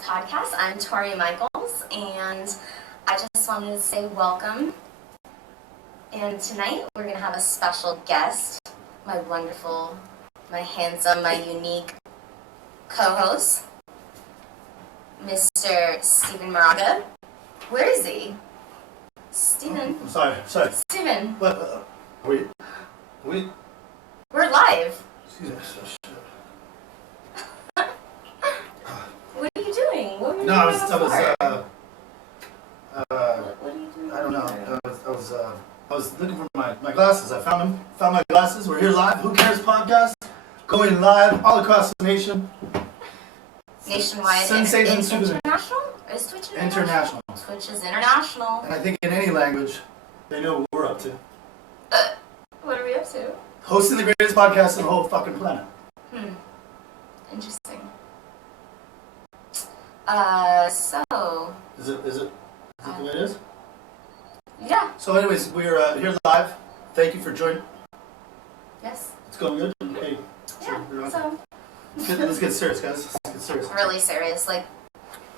Podcast. I'm Tori Michaels, and I just wanted to say welcome. And tonight we're going to have a special guest, my wonderful, my handsome, my unique co-host, Mr. Stephen Moraga. Where is he? Stephen? I'm sorry. Stephen. What? We? We're live. Excuse me. Shit. What are you doing? What were you No, doing what are you doing? I don't know. I was looking for my glasses. I found them. Found my glasses. We're here live. Who Cares Podcast, going live all across the nation. Nationwide. Sensation Super. International? Is Twitch International. Twitch is international. And I think in any language, they know what we're up to. What are we up to? Hosting the greatest podcast on the whole fucking planet. Interesting. So. Is it the way it is? Yeah. So anyways, we're here live. Thank you for joining. Yes. It's going good? Okay. Yeah. So. Let's get serious, guys. Let's get serious. Really serious. Like,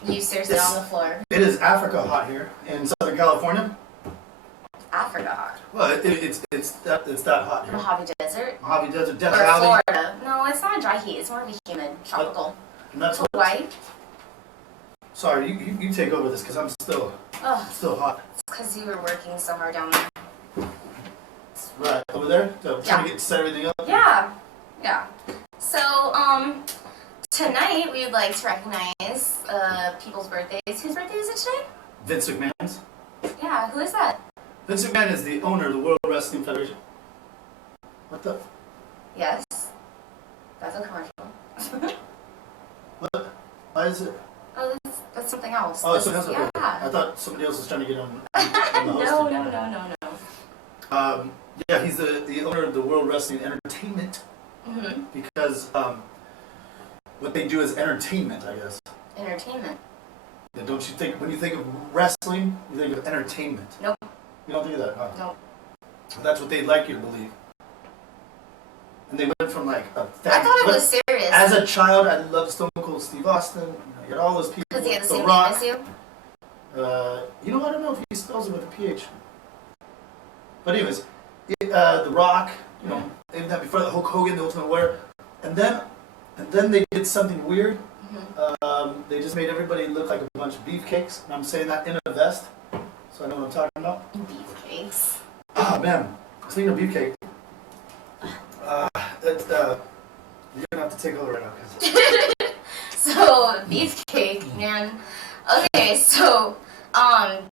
you seriously on the floor. It is Africa hot here in Southern California. Africa hot. Well, it's that hot here. Mojave Desert. Mojave Desert, Death Or Valley. Florida. No, it's not a dry heat. It's more of a humid, tropical. And that's what, Hawaii. sorry, you take over this because I'm still hot. It's because you were working so hard down there. Right, over there? Trying to set everything up? Yeah. So, tonight we would like to recognize people's birthdays. Whose birthday is it today? Vince McMahon's. Yeah, who is that? Vince McMahon is the owner of the World Wrestling Federation. What the? Yes. That's a commercial. What? Why is it? Oh, that's something else. Oh, it's something else? Yeah. I thought somebody else was trying to get on the No. Yeah, he's the owner of the World Wrestling Entertainment. Mm-hmm. Because what they do is entertainment, I guess. Entertainment. Yeah, don't you think, when you think of wrestling, you think of entertainment? Nope. You don't think of that, huh? Nope. That's what they'd like you to believe. And they went from like a I thought it was serious. As a child, I loved Stone Cold Steve Austin. You had all those people. Because he had the same Rock. name as you? You know, I don't know if he spells it with a PH. But anyways, The Rock, you know, even that before the Hulk Hogan, the Ultimate Warrior. And then they did something weird. Mm-hmm. They just made everybody look like a bunch of beefcakes. And I'm saying that in a vest. So I know what I'm talking about. Beefcakes. Oh, man. Speaking of beefcake. You're going to have to take over right now. So, beefcake, man. Okay, so, I'm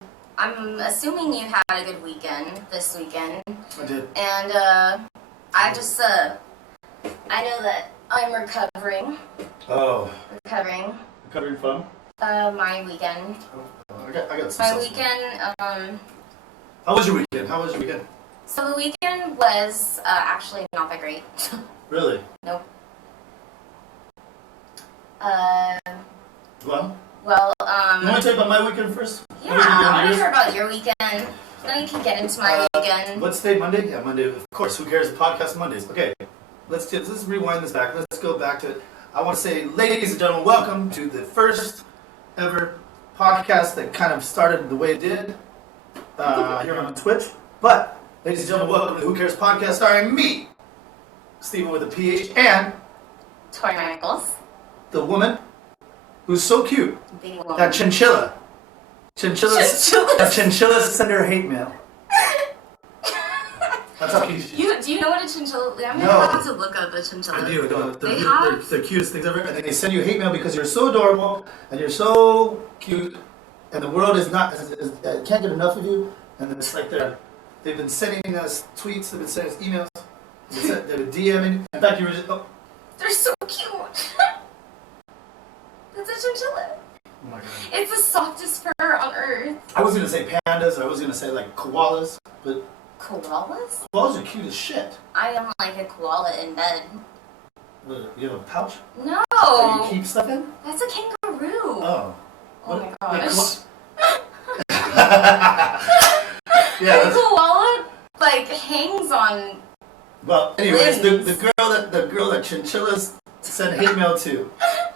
assuming you had a good weekend this weekend. I did. And, I know that I'm recovering. Oh. Recovering from? my weekend. I got some My sauce. weekend, How was your weekend? so the weekend was, actually not that great. Really? Nope. Well, you you want to tell you about my weekend first? Yeah, I want to hear about your weekend. Then we can get into my weekend. What's today, Monday? Yeah, Monday. Of course, who cares? The podcast Mondays. Okay, let's rewind this back. Let's go back to, I want to say, ladies and gentlemen, welcome to the first ever podcast that kind of started the way it did here on Twitch. But, ladies and gentlemen, welcome to the Who Cares Podcast starring me, Stephen with a PH, and Tori Michaels. the woman who's so cute. The woman. That chinchilla. Chinchillas send her hate mail. That's how cute she is. Do you know what a chinchilla? I'm No. gonna have to look up a chinchilla. I do. They're have- the cutest things ever. And then they send you hate mail because you're so adorable and you're so cute, and the world can't get enough of you. And then it's like they've been sending us tweets, they've been sending us emails, they've been DMing. In fact, you were just They're so cute. That's a chinchilla. oh my god. It's the softest fur on earth. I was gonna say pandas. I was gonna say like koalas, but Koalas? koalas are cute as shit. I am like a koala in bed. You have a pouch No. that you keep stuff in? That's a kangaroo. Oh. Oh my gosh. Yeah. The koala like hangs on. Well, anyways, Limbs. the girl that chinchillas send hate mail to,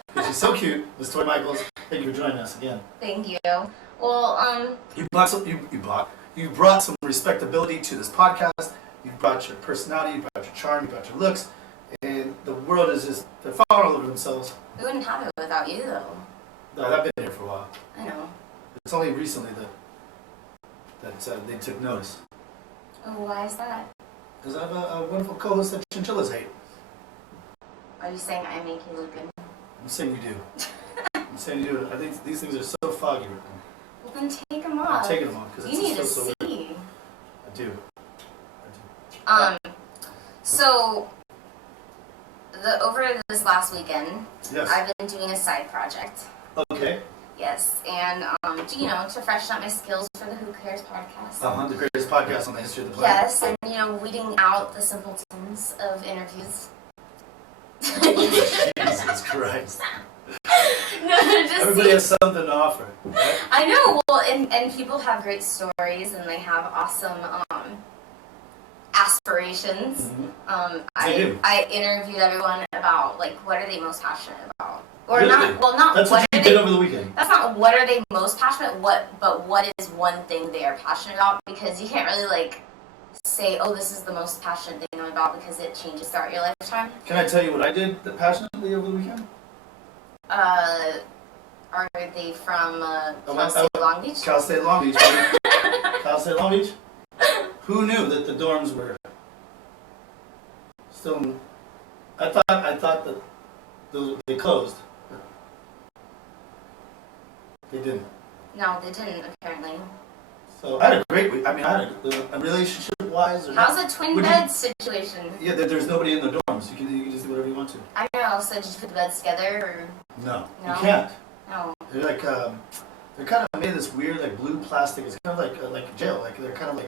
because she's so cute, Miss Tori Michaels, Thank you for joining us again. Thank you. Well, You brought some respectability to this podcast. You brought your personality, you brought your charm, you brought your looks, and the world is just, they're falling all over themselves. we wouldn't have it without you, though. I've been here for a while. I know. It's only recently that they took notice. Oh, why is that? Because I have a wonderful co-host that chinchillas hate. Are you saying I make you look good? I'm saying you do. I'm saying you do. I think these things are so foggy right now. Well, then take them off. I'm taking them off because You need to so weird. see. I do. So, over this last weekend, Yes. I've been doing a side project. Okay. Yes, and to freshen up my skills for the Who Cares podcast. The greatest podcast on the history of the planet. Yes, and weeding out the simpletons of interviews. Jesus Christ. No, just Everybody has something to offer. Right? I know. Well, and people have great stories, and they have awesome aspirations. Mm-hmm. They do. I interviewed everyone about what are they most passionate about, or Really? not. Well, not That's what you did over the weekend. That's not what are they most passionate. But what is one thing they are passionate about? Because you can't really say, oh, this is the most passionate thing I'm about because it changes throughout your lifetime. Can I tell you what I did passionately over the weekend? Are they from Cal State Long Beach? Cal State Long Beach. Cal State Long Beach. Who knew that the dorms were still? I thought that they closed. They didn't. No, they didn't apparently. So I had a great week. I mean, I had a relationship-wise. How's a twin bed situation? Yeah, there's nobody in the dorms. You can just do whatever you want to. I don't know. So did you put the beds together or? No, No? you can't. No. They're they're kind of made of this weird blue plastic. It's kind of like jail. They're kind of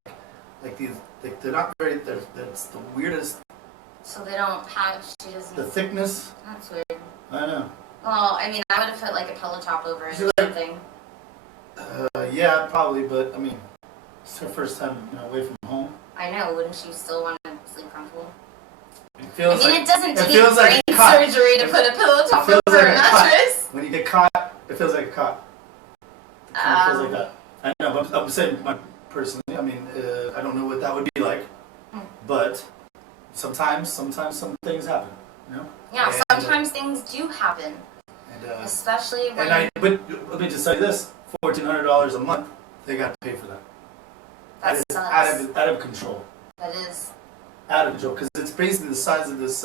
like these. They're not very. It's the weirdest. So they don't have. She doesn't. The thickness. That's weird. I know. Well, I mean, I would have put a pillow top over it or something. Yeah, probably, but I mean, it's her first time away from home. I know. Wouldn't she still want to sleep comfortable? It feels it doesn't take feels like brain a cot. surgery to put a pillow top over a mattress. When you get caught, it feels like a cot. It feels like that. I know, but I'm saying personally. I mean, I don't know what that would be like, but sometimes some things happen. Yeah, sometimes things do happen, especially when. But let me just say this: $1,400 a month, they got to pay for that. That is sucks. out of control. That is. Out of control, because it's basically the size of this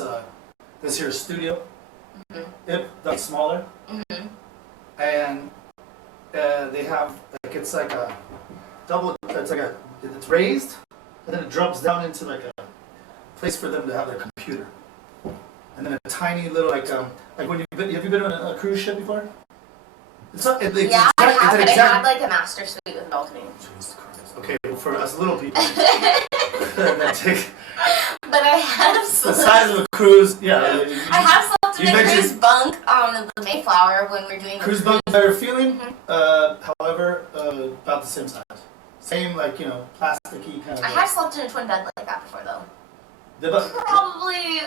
here studio. Mm-hmm. If that's smaller, Mm-hmm. and they have it's like a double. It's raised, and then it drops down into a place for them to have their computer, and then a tiny little when have you been on a cruise ship before? It's not. Yeah, I have, but I had a master suite with balcony. Jesus Christ. Okay, well, for us little people, that take. But I have the size of a cruise. Yeah. I have slept in a cruise bunk on the Mayflower when we're doing cruise bunk. Better feeling. However, about the same size. Same plasticky kind of. I have slept in a twin bed like that before though. Probably,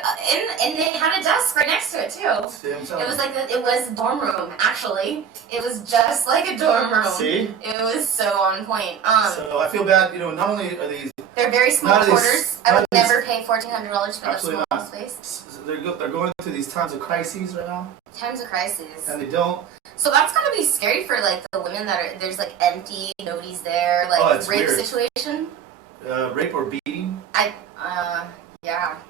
and they had a desk right next to it too. It was it was a dorm room actually. It was just like a dorm room. See? It was so on point. So I feel bad. Not only are these. They're very small quarters. I would never pay $1,400 for a small space. They're going through these times of crises right now. Times of crises. And they don't. So that's gotta be scary for the women that are there's empty, nobody's there, it's rape weird. Situation. Rape or beating. Yeah.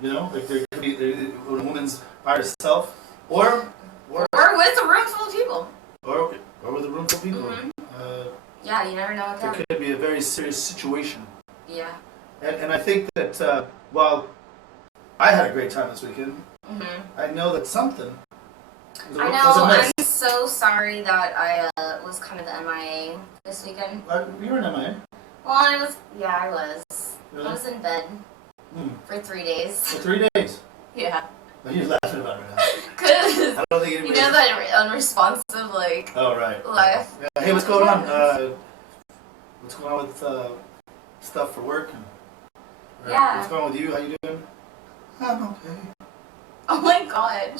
There could be when a woman's by herself, or with a room full of people. Or with a room full of people. Mm-hmm. Yeah, you never know what there could be a very serious situation. Yeah. And I think that while I had a great time this weekend, I know that something. I'm so sorry that I was kind of MIA this weekend. You were in MIA. Well, I was. Really? I was in bed for 3 days. For 3 days? Yeah. What are you laughing about right now? Because I don't think anybody. that unresponsive Oh right. life. Yeah. Hey, what's going on? What's going on with stuff for work? Yeah. What's going on with you? How you doing? I'm okay. Oh my god.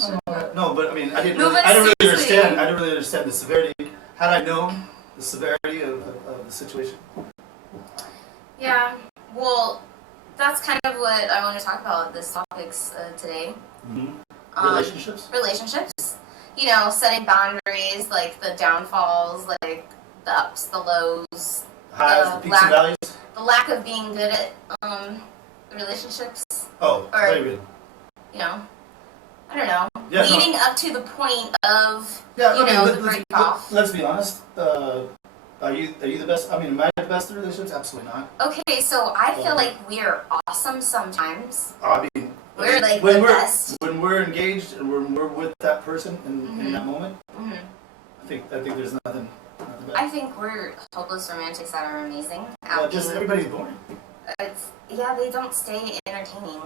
No, but I mean, I didn't No, really, but I didn't really seriously. understand. I didn't really understand the severity. Had I known the severity of the situation, Yeah. Well, that's kind of what I want to talk about with this topics today. relationships. Relationships. You know, setting boundaries, like the downfalls, like the ups, the lows, Highs, the peaks and valleys. the lack of being good at relationships. Oh, Or, very good. you know, I don't know. Yeah, no. Leading up to the point of, Yeah, you know, the let's, break off. let's be honest. Are you the best? I mean, am I the best in relationships? Absolutely not. Okay, so I feel like we're awesome sometimes. I mean, We're like when the we're best. when we're engaged and when we're with that person in that moment. Mm-hmm. I think there's nothing bad. I think we're hopeless romantics that are amazing. At Just being- everybody's boring. yeah, they don't stay entertaining.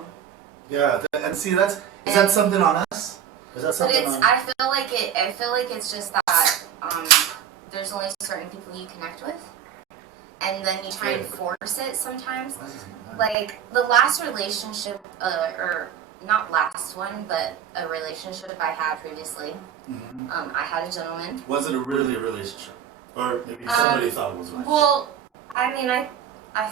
Yeah, and see is that something on us? Is that But something it's on? I feel like it's just that there's only certain people you connect with, and then you try and force it sometimes. Like the last relationship, or not last one, but a relationship I had previously. I had a gentleman. Was it really a relationship, or maybe somebody thought it was one? Well, I mean, I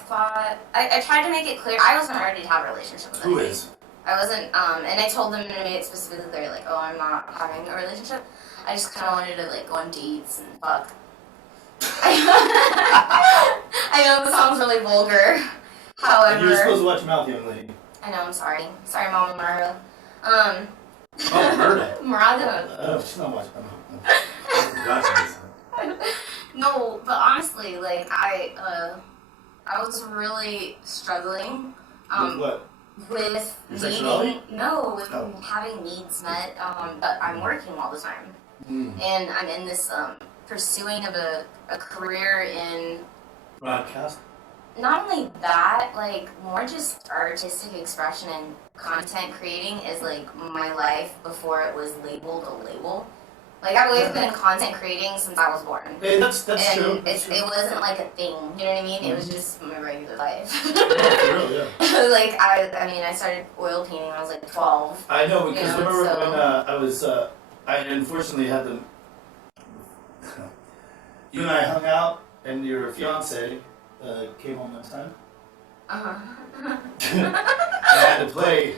thought I tried to make it clear I wasn't ready to have a relationship with Who anybody. is? I wasn't, and I told them and I made it specifically clear, like, oh, I'm not having a relationship. I just kind of wanted to, like, go on dates and fuck. I know this sounds really vulgar. However, And you were supposed to watch your mouth, young lady. I know, I'm sorry. Sorry, Mama Moraga. Oh, Moraga. Moraga. She's not watching. Gotcha. No, but honestly, like, I was really struggling. With what? With Your sexuality? with having needs met, but I'm working all the time. And I'm in this pursuing of a career in Broadcast? not only that, like more just artistic expression and content creating is like my life before it was labeled a label. Like I've always been content creating since I was born. Hey, that's And true. it wasn't like a thing, you know what I mean? It was just my regular life. Oh, for real, yeah. Like I mean, I started oil painting when I was like 12. I know because Yeah, remember so- when I was I unfortunately had the you and I hung out and your fiance came home one time. I had to play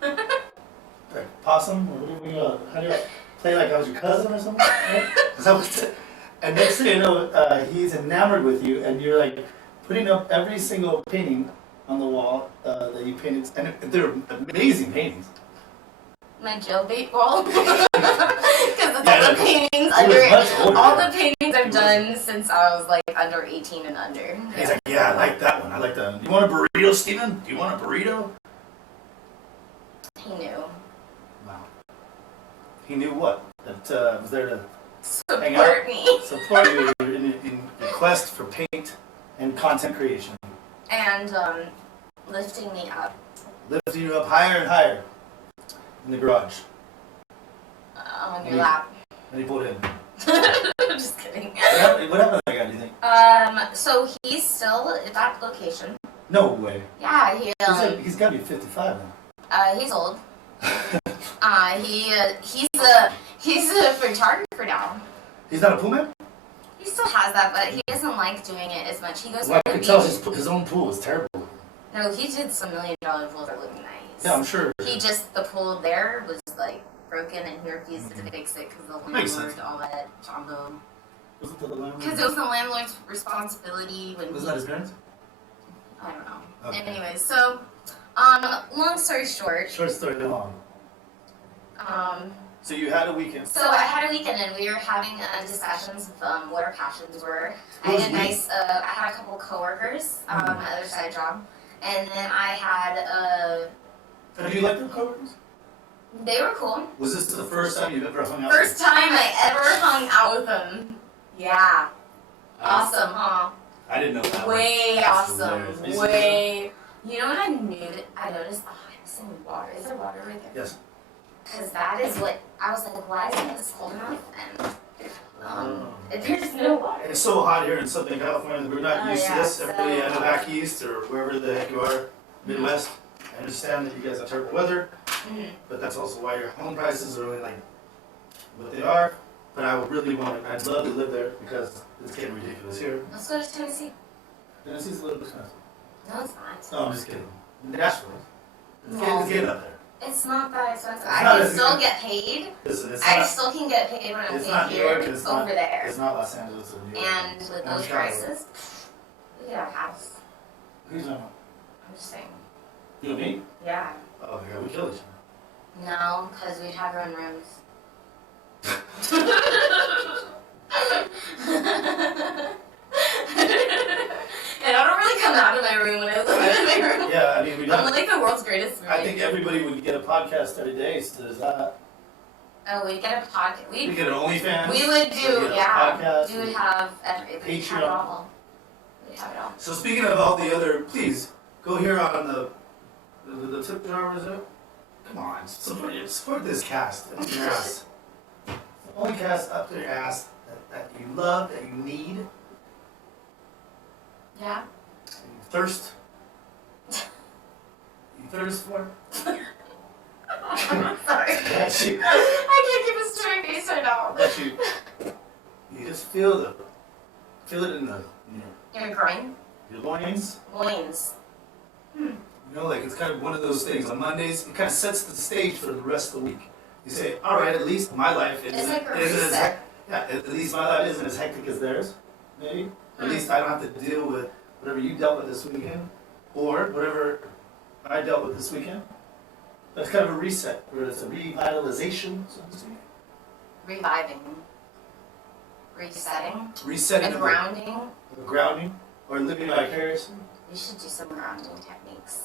like possum or what do we how do you play like I was your cousin or something? Right? Is that what and next thing you know, he's enamored with you and you're like putting up every single painting on the wall that you painted and they're amazing paintings. My jailbait wall. Because it's Yeah, all the paintings he was under. much older. All the paintings I've done since I was like under 18 and under. And he's like, yeah, I like that one. I like that one. You want a burrito, Steven? Do you want a burrito? He knew. Wow. He knew what? That was there to hang out, Support me. support you in your quest for paint and content creation. And lifting me up. Lifting you up higher and higher in the garage. On your lap. And he pulled in. Just kidding. What happened to that guy, do you think? So he's still at that location. No way. Yeah, He's got to be 55 now. he's old. He's a photographer now. He's not a pool man? He still has that, but he doesn't like doing it as much. He goes Well, to I the could tell beach. his own pool was terrible. No, he did some $1 million pools that look nice. Yeah, I'm sure. The pool there was like broken and he refused to fix it because the Makes landlord, sense. all that jumbo. Was it the landlord? Because it was the landlord's responsibility when Was that his parents? I don't know. Okay. Anyways, so, long story short, Short story long. So you had a weekend. so I had a weekend and we were having discussions of what our passions were. I Who's had we? I had a couple coworkers, my other side job, and then I had Did you like the coworkers? they were cool. Was this the first time you've ever hung out? First time I ever hung out with them. Yeah. Awesome, huh? I didn't know that. Way That's awesome. hilarious. Way. You know what I noticed? Oh, I'm missing water. Is there water right there? Yes. Because that is what I was like. Why isn't this cold enough? And there's no water. It's so hot here in Southern California. We're not Oh, used yeah, to this. so Everybody, I know hot. back east or wherever the heck you are, Midwest. I understand that you guys have terrible weather. but that's also why your home prices are only like what they are. But I would really I'd love to live there because it's getting ridiculous here. Let's go to Tennessee. Tennessee's a little bit expensive. No, it's not. No, I'm just kidding. Nashville. It's getting up there. It's not that expensive. It's I not can as still good. get paid. Listen, it's I not, still can get paid when I'm it's paid not New here. York, and it's over not, there. It's not Los Angeles or New York. And with Or those Chicago. prices, we get a house. Who's talking about? I'm just saying. You and me? Yeah. Oh, yeah, we kill each other. No, because we'd have our own rooms. And I don't really come out of my room when I live in my room. Yeah, I mean, we I'm don't. like the world's greatest roommate. I think everybody would get a podcast every day, so there's that. Oh, we'd get a podcast. We get an OnlyFans. We would we'd do, get a yeah. podcast, We would have we'd have it all. We'd have it all. So speaking of all the other, please go here on the tip jar reserve. Come on, support this cast up your ass. The only cast up your ass that you love, that you need, Yeah. you thirst for. I'm sorry. That you, I can't keep a straight face right now. that you just feel it in Your groin? your loins. Loins. You know, like it's kind of one of those things. On Mondays, it kind of sets the stage for the rest of the week. You say, all right, at least my life It's like a isn't as reset. at least my life isn't as hectic as theirs. Maybe. At least I don't have to deal with whatever you dealt with this weekend, or whatever I dealt with this weekend. That's kind of a reset, where it's a revitalization, so to speak. Reviving. Resetting. Resetting And of grounding. grounding, or living vicariously. We should do some grounding techniques.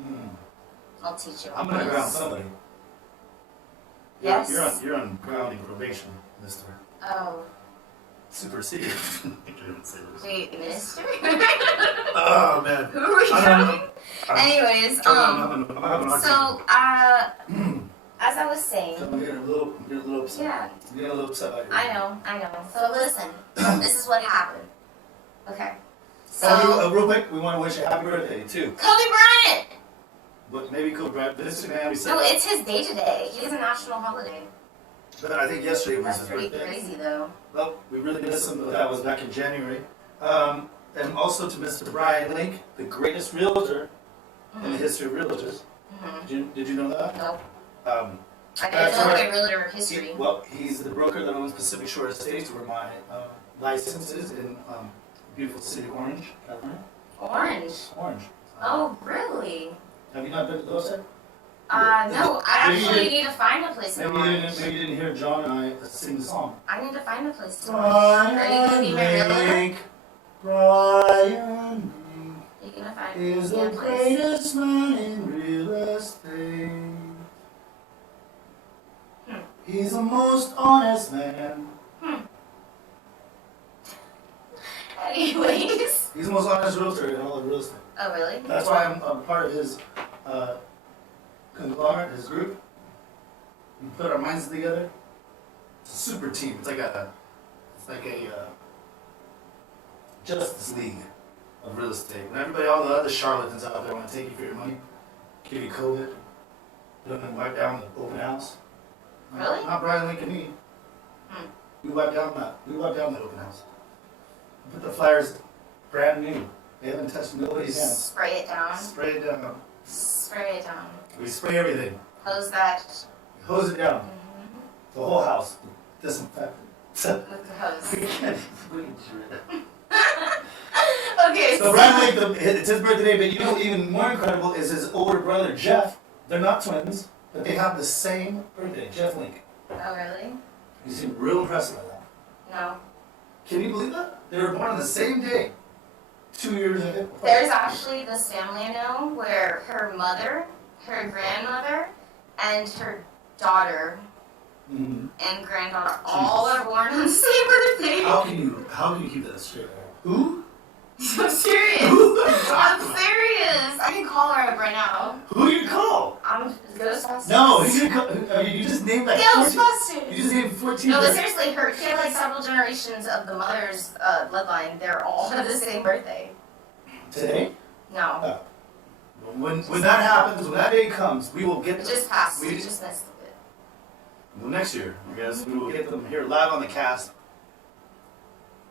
Mm. I'll teach you. I'm gonna all ground this. somebody. Yes. You're on grounding probation, Mister. Oh. Superseded. Wait, minister? Oh man. Who are we I don't know. Anyways, I'm having a hard so, time. as I was saying, I'm getting a little upset. yeah, I'm getting a little upset by you. I know. So listen, this is what happened. Okay. So, Real quick, we want to wish a happy birthday too. Kobe Bryant! But maybe Kobe Bryant, but this man we said. No, it's his day today. He has a national holiday. But I think yesterday was That's his pretty birthday. crazy, though. Well, we really miss him, but that was back in January. And also to Mr. Brian Link, the greatest realtor in the history of realtors. Did you know that? Nope. Um, I That's didn't know right. my realtor history. He's the broker that owns Pacific Shore Estates, where my license is in beautiful city of Orange, California. Orange. Orange. Oh, really? Have you not been to those yet? No. I Maybe you actually didn't- need to find a place in Orange. Maybe you didn't hear John and I sing the song. I need to find a place in Orange. Are you gonna be my realtor? Link, Brian Link Are you gonna find is me a the place? greatest man in real estate. He's the most honest man. Anyways. He's the most honest realtor in all of real estate. Oh, really? That's why I'm part of his conglomerate, his group. We put our minds together. It's a super team. It's like a Justice League of real estate. And everybody, all the other charlatans out there want to take you for your money, give you COVID, and wipe down the open house. Really? Not Brian Link and me. We wiped down that open house. We put the flyers brand new. They haven't touched nobody's hands. Spray it down. Spray it down. Spray it down. We spray everything. Hose that We hose it down. The whole house. Disinfected. with the hose. We can't it. Okay. So Brian Link, it's his birthday, but you know even more incredible is his older brother Jeff. They're not twins, but they have the same birthday, Jeff Link. Oh, really? You seem real impressed by that. No. Can you believe that? They were born on the same day. 2 years ago. There's actually this family I know where her mother, her grandmother, and her daughter Mhm. and granddaughter all are born on the same birthday. How can you keep that straight? Who? I'm serious. Who? I'm serious. I can call her up right now. Who you call? I'm Ghostbusters. No, you call, I mean, you just named like 14. You Ghostbusters. just named 14. No, but seriously, she had like several generations of the mother's bloodline. They're all have the same birthday. Today? No. Oh. When that happens, when that day comes, we will get It them. just passed. We, We just missed it. well, next year, I guess, we will get them here live on the cast.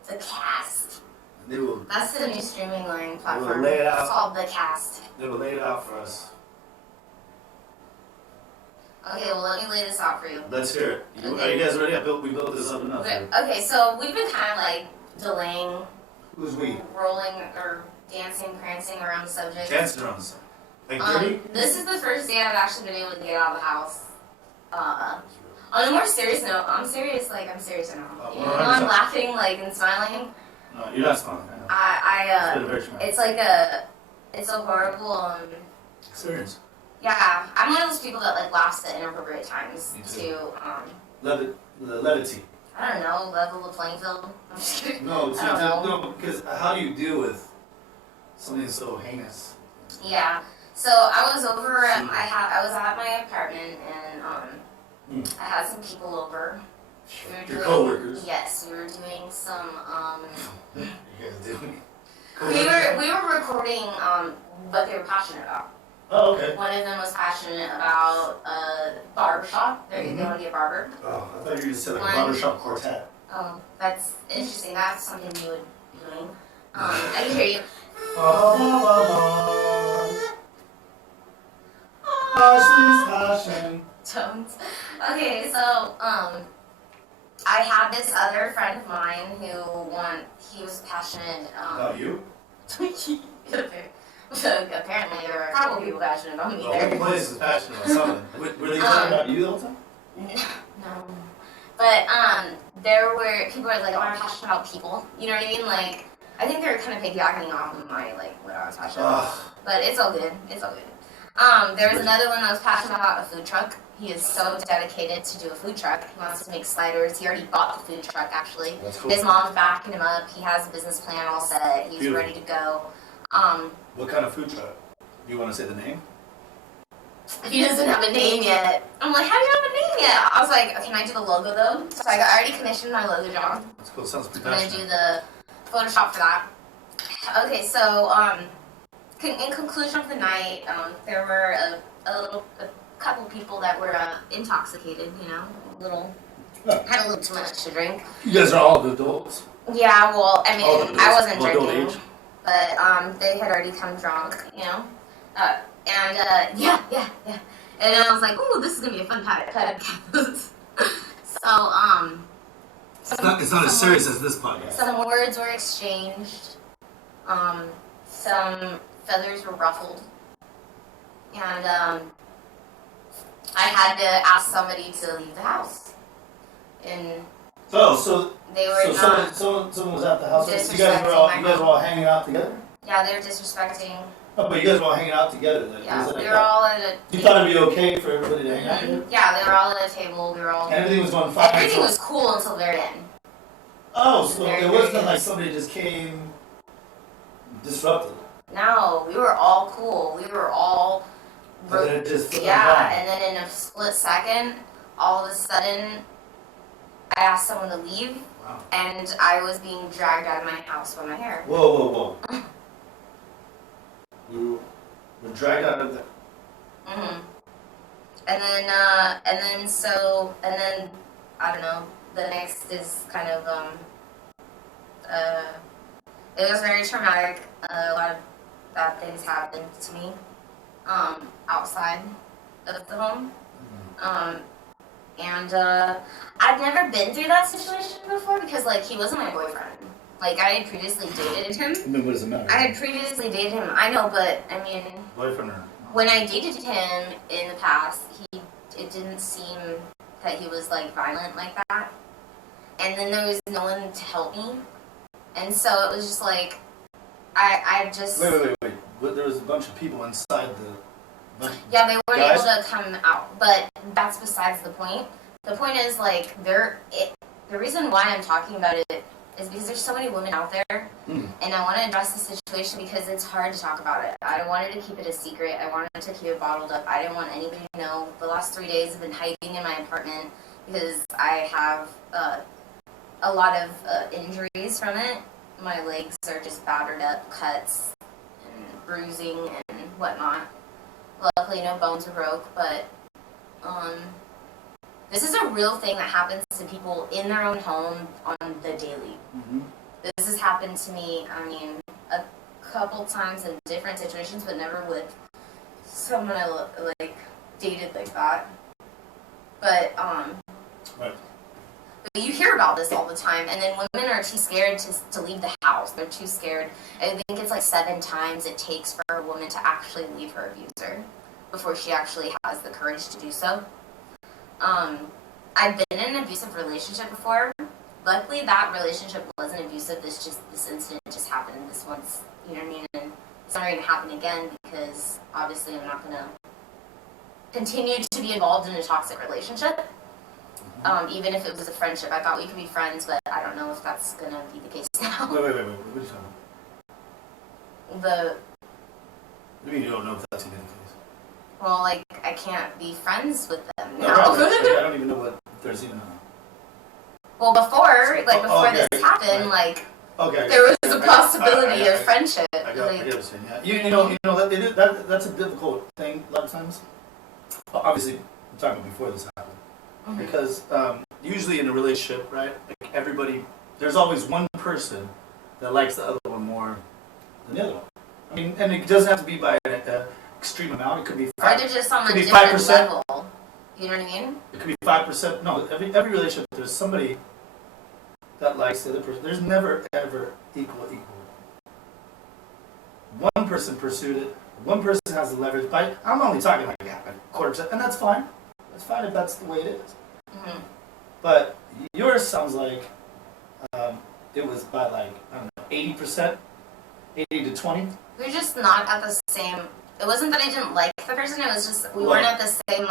The cast. They will. That's the new streaming learning platform. We'll lay it out. It's called The Cast. They will lay it out for us. Okay, well, let me lay this out for you. Let's hear it. Okay. Are you guys ready? We built this up enough. Okay, so we've been kind of like delaying, Who's we? rolling, or dancing, prancing around the subject. Dance drums. Like 30? This is the first day I've actually been able to get out of the house. On a more serious note, I'm serious now. You know, I'm laughing like and smiling. No, you're not smiling. It's been a very traumatic It's a horrible experience. yeah. I'm one of those people that like laughs at inappropriate times Me too. to Levity. I don't know, level the playing field. I'm just kidding. No, I don't know. no, because how do you deal with something so heinous? Yeah. So I was over at I was at my apartment and I had some people over. Your coworkers? Yes, we were doing some You guys doing? we were recording what they were passionate about. Oh, okay. One of them was passionate about barbershop. They want to be a barber. Oh, I thought you were going to say like a barbershop quartet. Oh, that's interesting. That's something you would be doing. I can hear you. Passion. Tones. Okay, so I had this other friend of mine he was passionate. About you? Apparently there were a couple people passionate about me The there. whole place is passionate about something. Were they talking about you the whole time? No. But there were people who were like, oh, I'm passionate about people. You know what I mean? Like, I think they were kind of piggybacking off of my what I was passionate about. But it's all good. It's all good. There was another one that was passionate about a food truck. He is so dedicated to do a food truck. He wants to make sliders. He already bought the food truck, actually. That's cool. His mom's backing him up. He has a business plan all set. He's Beautiful. ready to go. What kind of food truck? Do you want to say the name? He doesn't have a name yet. I'm like, how do you have a name yet? I was like, can I do the logo though? So I already commissioned my logo job. That's cool. Sounds pretty I'm gonna passionate. do the Photoshop for that. Okay, so in conclusion of the night, there were a couple people that were intoxicated. You know, had a little too much to drink. You guys are all adults. Yeah, well, I All mean, adults. I wasn't All adult drinking, age. but they had already come drunk. You know, yeah. And then I was like, ooh, this is gonna be a fun podcast. So It's not as serious as this podcast. some words were exchanged. Some feathers were ruffled. And I had to ask somebody to leave the house. And Oh, so they were not. someone was at the house. You guys were all hanging out together. Yeah, they were disrespecting. Oh, but you guys were all hanging out together then. Yeah, Was it we like were that? all at a. You thought it'd be okay for everybody to hang out together? Yeah, they were all at a table. We were all. And everything was going fine. Everything was cool until the very end. Oh, so Very, it very wasn't good. like somebody just came disrupted. No, we were all cool. We were all. But then it just flipped Yeah, on. and then in a split second, all of a sudden, I asked someone to leave, Wow. and I was being dragged out of my house by my hair. Whoa. You were dragged out of the. Mhm. And then I don't know. The next is kind of it was very traumatic. A lot of bad things happened to me outside of the home. And I've never been through that situation before because like he wasn't my boyfriend. Like I had previously dated him. I mean, what does it matter? I had previously dated him. I know, but I mean, Boyfriend or? when I dated him in the past, it didn't seem that he was like violent like that. And then there was no one to help me, and so it was just like I just Wait. But there was a bunch of people inside the. yeah, they weren't Guys? able to come out. But that's besides the point. The point is like the reason why I'm talking about it is because there's so many women out there, and I want to address the situation because it's hard to talk about it. I wanted to keep it a secret. I wanted to keep it bottled up. I didn't want anybody to know. The last 3 days I've been hiding in my apartment because I have a lot of injuries from it. My legs are just battered up, cuts, and bruising, and whatnot. Luckily, no bones were broke, but this is a real thing that happens to people in their own home on the daily. Mm-hmm. This has happened to me, I mean, a couple times in different situations, but never with someone I like dated like that. But Right. but you hear about this all the time, and then women are too scared to leave the house. They're too scared. I think it's like 7 times it takes for a woman to actually leave her abuser before she actually has the courage to do so. I've been in an abusive relationship before. Luckily, that relationship wasn't abusive. This incident just happened this once. You know what I mean? And it's not going to happen again because obviously I'm not going to continue to be involved in a toxic relationship. Even if it was a friendship, I thought we could be friends, but I don't know if that's going to be the case now. Wait. What are you talking about? You mean you don't know if that's going to be the case? Well, like, I can't be friends with them No, now. right. I don't even know what there's even. Well, before okay. this happened, Right. Okay. there was a possibility of friendship. I get what you're saying. Yeah. You know that's a difficult thing a lot of times. Well, obviously, I'm talking about before this happened. Mm-hmm. Because usually in a relationship, right, like everybody, there's always one person that likes the other one more than the other one. I mean, and it doesn't have to be by an extreme amount. It could be 5%. Or they're just on a different 5%. level. You know what I mean? It could be 5%. No, every relationship, there's somebody that likes the other person. There's never ever equal. One person pursued it. One person has the leverage. I'm only talking like a quarter %, and that's fine. That's fine if that's the way it is. Mm-hmm. But yours sounds like it was by like, I don't know, 80%, 80 to 20. We're just not at the same. It wasn't that I didn't like the person. It was just we weren't at the same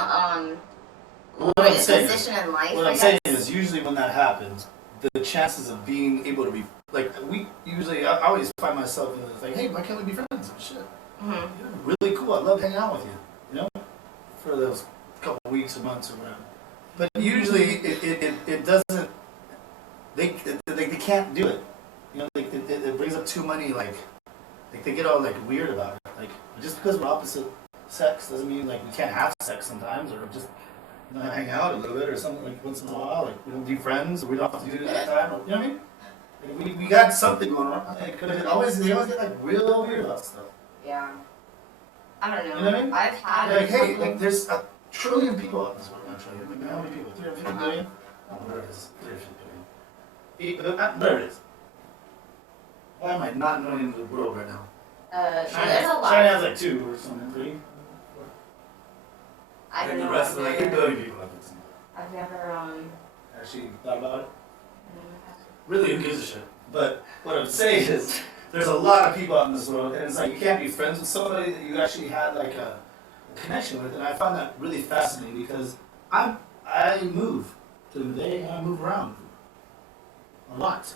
position in life. What I'm saying is, usually when that happens, the chances of being able to be like I always find myself in the thing, hey, why can't we be friends? Shit, Mm-hmm. you're really cool. I love hanging out with you. You know, for those couple of weeks or months or whatever. But usually it doesn't. They can't do it. You know, it brings up too many like they get all like weird about it. Like just because we're opposite sex doesn't mean like we can't have sex sometimes or just hang out a little bit or something like once in a while. Like we don't be friends or we don't have to do it at that time. Or, you know what I mean? Like, we got something going on. Like, they always get like real weird about stuff. Yeah. I don't know. You know what I mean? I've had like hey, like there's 1 trillion people out in this world. Not trillion. Like how many people? 350 billion? Oh, there it is. 350 billion. There it is. Why am I not knowing the world right now? there's a lot. China has like 2 or something, 3. I don't And know. the rest of like 8 billion people have this. I've never Actually thought about it. Really, who gives a shit? But what I'm saying is, there's a lot of people out in this world, and it's like you can't be friends with somebody that you actually had like a connection with, and I find that really fascinating because I move to the day and I move around a lot.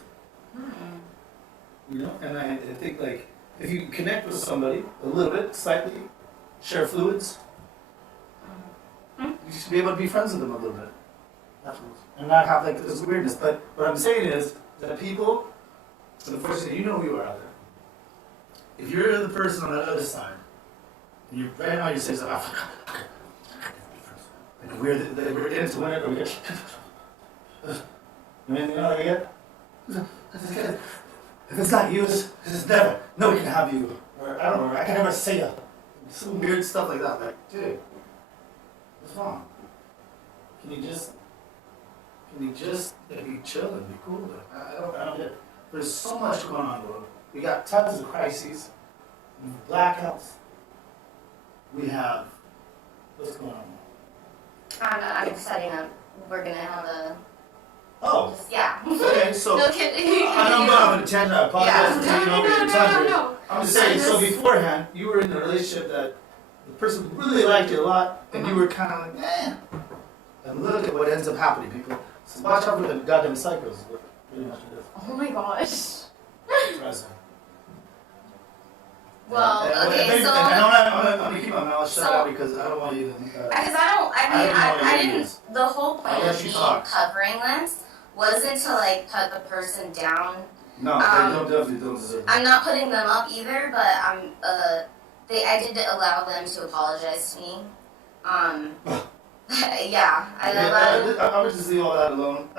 You know, and I think like if you connect with somebody a little bit, slightly, share fluids, you should be able to be friends with them a little bit afterwards, and not have like this weirdness. But what I'm saying is that people, unfortunately, you know who you are out there. If you're the person on that other side, and you right now you say something, like we're into it, or we get, you know what I get? If it's not you, it's never. Nobody can have you. Or I don't know. I can never say it. Some weird stuff like that. Like, dude, what's wrong? Can you just like, be chill and be cool? Like, I don't get it. There's so much going on, bro. We got tons of crises. We have blackouts. We have what's going on? I'm setting up. We're gonna have a. Oh. Yeah. Okay, so No kidding. I don't go off on a tangent. I apologize for taking over your time. No. I'm just saying. So beforehand, you were in a relationship that the person really liked you a lot, and you were kind of like, eh. And look at what ends up happening, people. So watch out for the goddamn psychos. Is what pretty much it is. Oh my gosh. That's what I say. Well, okay, so. I'm gonna keep my mouth shut out because I don't want you to. Because I didn't. The whole point I'll let of you me talk. covering this wasn't to like put the person down. No, they definitely don't deserve it. I'm not putting them up either, but I'm I did allow them to apologize to me. Yeah, I allowed. I would just leave all that alone.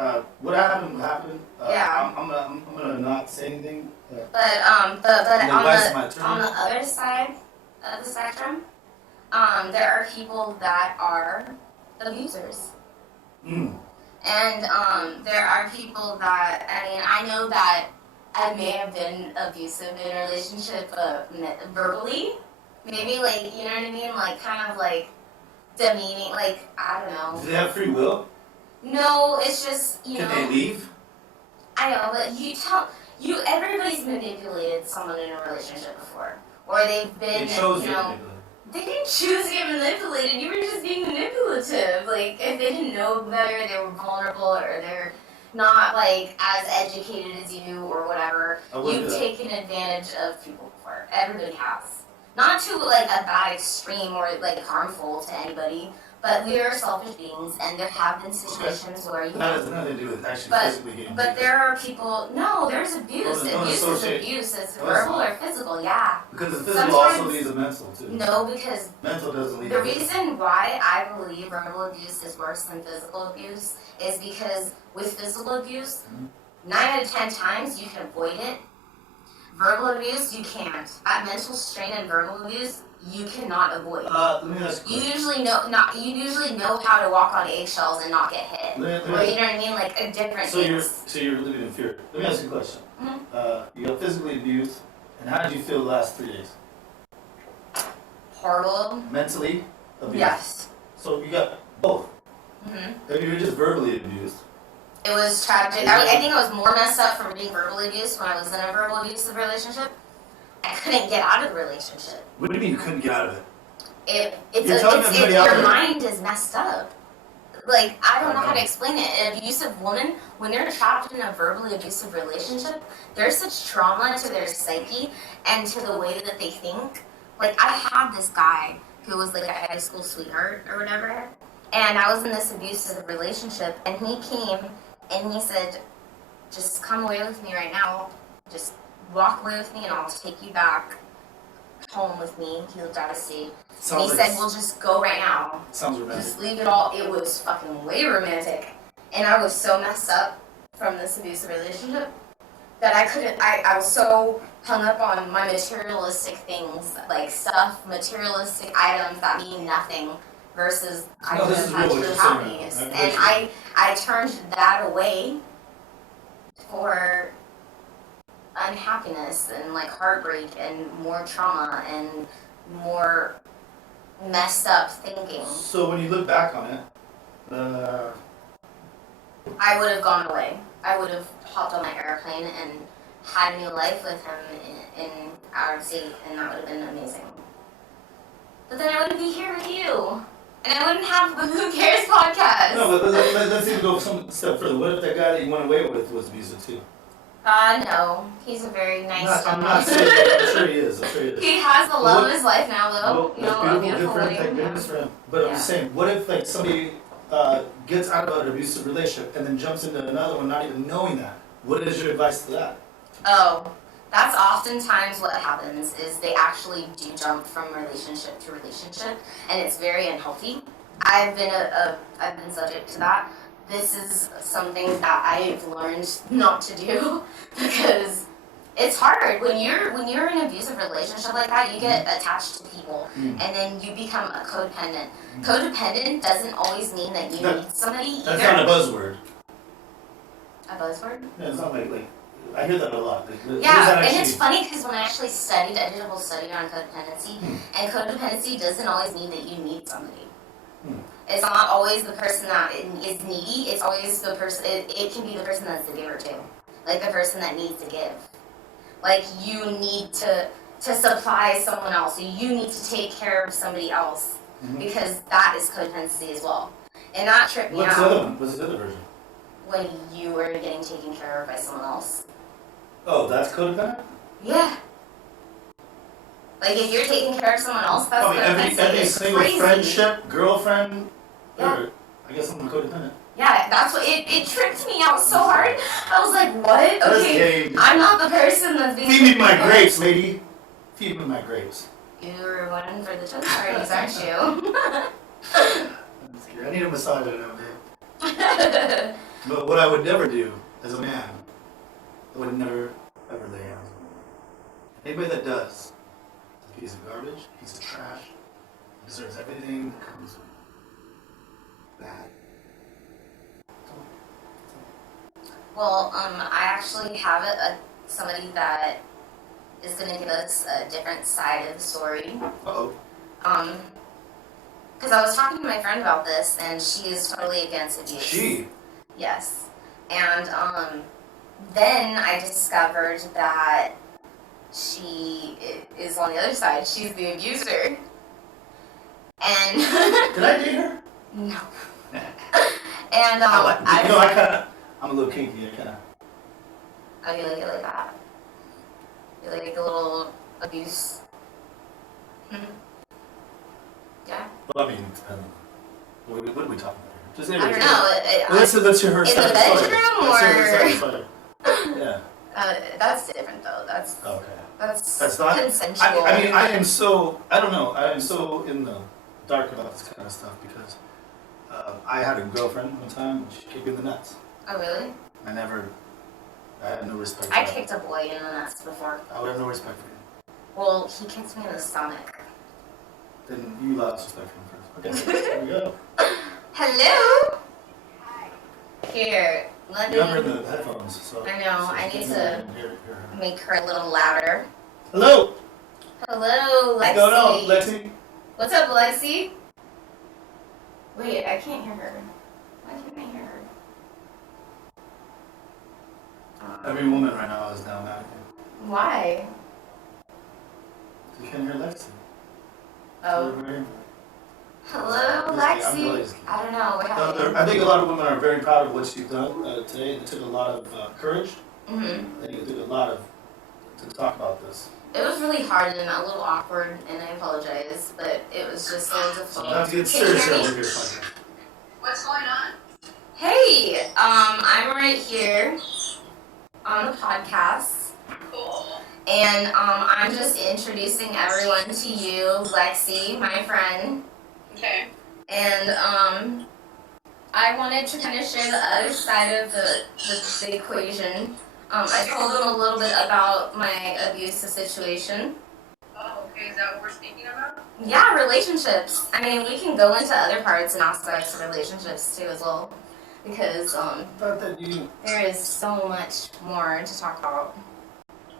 What happened happened. Yeah. I'm gonna not say anything. But on the other side of the spectrum, there are people that are abusers. Mm. And there are people that, I mean, I know that I may have been abusive in a relationship verbally. Maybe, like, you know what I mean? Like, kind of like demeaning, like, I don't know. Do they have free will? No, it's just, you know. Can they leave? I know, but everybody's manipulated someone in a relationship before. Or they've been, They chose you know. They didn't choose to get manipulated. You were just being manipulative. Like, if they didn't know better, they were vulnerable, or they're not, like, as educated as you, or whatever. You've taken advantage of people before. Everybody has. Not to, like, a bad extreme or, like, harmful to anybody, but we are selfish beings, and there have been situations where you that has nothing to do with actually physically getting But there are people, no, there's abuse. Abuse is abuse. It's verbal or physical, yeah. Because the physical also leads to mental, too. No, because mental doesn't lead the reason why I believe verbal abuse is worse than physical abuse is because with physical abuse, 9 out of 10 times you can avoid it. Verbal abuse, you can't. At mental strain and verbal abuse, you cannot avoid. Let me ask you. You usually know how to walk on eggshells and not get hit. Or you know what I mean, like a different. So you're living in fear. Let me ask you a question. Mm-hmm. You got physically abused, and how did you feel the last 3 days? Horrible. Mentally abused. Yes. So you got both. Mm-hmm. And you were just verbally abused. It was tragic. I think I was more messed up from being verbally abused when I was in a verbal abusive relationship. I couldn't get out of the relationship. What do you mean you couldn't get out of it? Your mind is messed up. Like, I don't know how to explain it. An abusive woman, when they're trapped in a verbally abusive relationship, there's such trauma to their psyche and to the way that they think. Like, I had this guy who was like a high school sweetheart or whatever, and I was in this abusive relationship, and he came and he said, just come away with me right now. Just walk away with me and I'll take you back home with me. He lived out of state. And he said, we'll just go right now. Sounds romantic. Just leave it all. It was fucking way romantic. And I was so messed up from this abusive relationship that I was so hung up on my materialistic things, like stuff, materialistic items that mean nothing versus items that true happiness. And I turned that away for unhappiness and like heartbreak and more trauma and more messed up thinking. So when you look back on it, I would have gone away. I would have hopped on my airplane and had a new life with him in out of state, and that would have been amazing. But then I wouldn't be here with you, and I wouldn't have the Who Cares podcast. No, but let's even go some step further. What if that guy that you went away with was abusive too? No. He's a very nice I'm not saying that. I'm sure he is. He has the love of his life now, though. Well, a beautiful different, wedding. goodness for him. But I'm just saying, what if like somebody gets out of an abusive relationship and then jumps into another one not even knowing that? What is your advice to that? Oh, that's oftentimes what happens is they actually do jump from relationship to relationship, and it's very unhealthy. I've been subject to that. This is something that I've learned not to do because it's hard when you're in an abusive relationship like that. You get attached to people, and then you become a codependent. Codependent doesn't always mean that you need somebody either. That's not a buzzword. A buzzword? Yeah, it's not like I hear that a lot. Yeah, and it's funny because when I actually studied, I did a whole study on codependency, and codependency doesn't always mean that you need somebody. It's not always the person that is needy. It's always the person. It can be the person that's the giver too, like the person that needs to give. Like you need to supply someone else. So you need to take care of somebody else because that is codependency as well. And that tripped me out. What's the other one? What's the other version? When you are getting taken care of by someone else. Oh, that's codependent? Yeah. Like if you're taking care of someone else, that's everything with friendship, girlfriend. Yeah. I guess I'm codependent. Yeah, that's what it tripped me out so hard. I was like, what? Okay, I'm not the person that's being. Feed me my grapes, lady. Feed me my grapes. You're one for the toast parties, aren't you? I'm scared. I need a massage every now and then. But what I would never do as a man, I would never ever lay hands on a woman. Anybody that does is a piece of garbage, a piece of trash, deserves everything that comes with bad. Well, I actually have somebody that is going to give us a different side of the story. Uh-oh. Because I was talking to my friend about this, and she is totally against abuse. She? Yes. And then I discovered that she is on the other side. She's the abuser. And Did I date her? no. And I'm a little kinky. I kind of. Oh, you like it like that? You like a little abuse? Yeah. Well, I mean, it depends. What are we talking about here? Just I don't know. Let's hear her in side the of the story. bedroom, Let's hear or her side of the story. Yeah. That's different though. Okay. That's not consensual. I mean, I am so. I don't know. I am so in the dark about this kind of stuff because I had a girlfriend one time and she kicked me in the nuts. Oh really? I had no respect for I her. kicked a boy in the nuts before. I would have no respect for you. Well, he kicked me in the stomach. Then you lost respect for him first. Okay, there we go. Hello. Hi. Here, let me. You have her in the headphones, so. I know. So I she need can to hear her. make her a little louder. Hello. Hello, Lexi. What's going on, Lexi? What's up, Lexi? Wait, I can't hear her. Why can't I hear her? Every woman right now is down out here. Why? You can't hear Lexi. Oh. Hello, Lexi. I don't know what happened. I think a lot of women are very proud of what you've done today. It took a lot of courage. Mm-hmm. I think it took a lot to talk about this. It was really hard and a little awkward, and I apologize, but it was just a little difficult. Not to get Can you serious hear over me? here. What's going on? Hey, I'm right here on the podcast. Cool. And I'm just introducing everyone to you, Lexi, my friend. Okay. And I wanted to kind of share the other side of the equation. I told them a little bit about my abusive situation. Oh, okay. Is that what we're speaking about? Yeah, relationships. I mean, we can go into other parts and aspects of relationships too as well. Because there is so much more to talk about.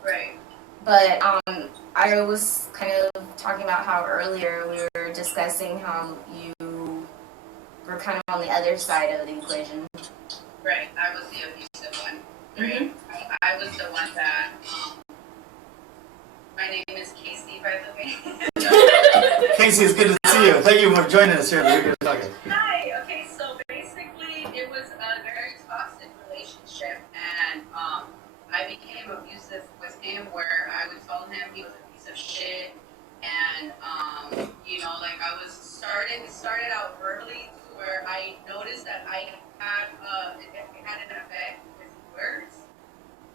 Right. But I was kind of talking about how earlier we were discussing how you were kind of on the other side of the equation. Right. I was the abusive one. Right. Mm-hmm. I was the one that. My name is Casey, by the way. Casey, it's good to see you. Thank you for joining us here. We're good talking. Hi. Okay. So basically, it was a very toxic relationship, and I became abusive with him, where I would tell him he was a piece of shit, and like I was started out early to where I noticed that I had it had an effect with words,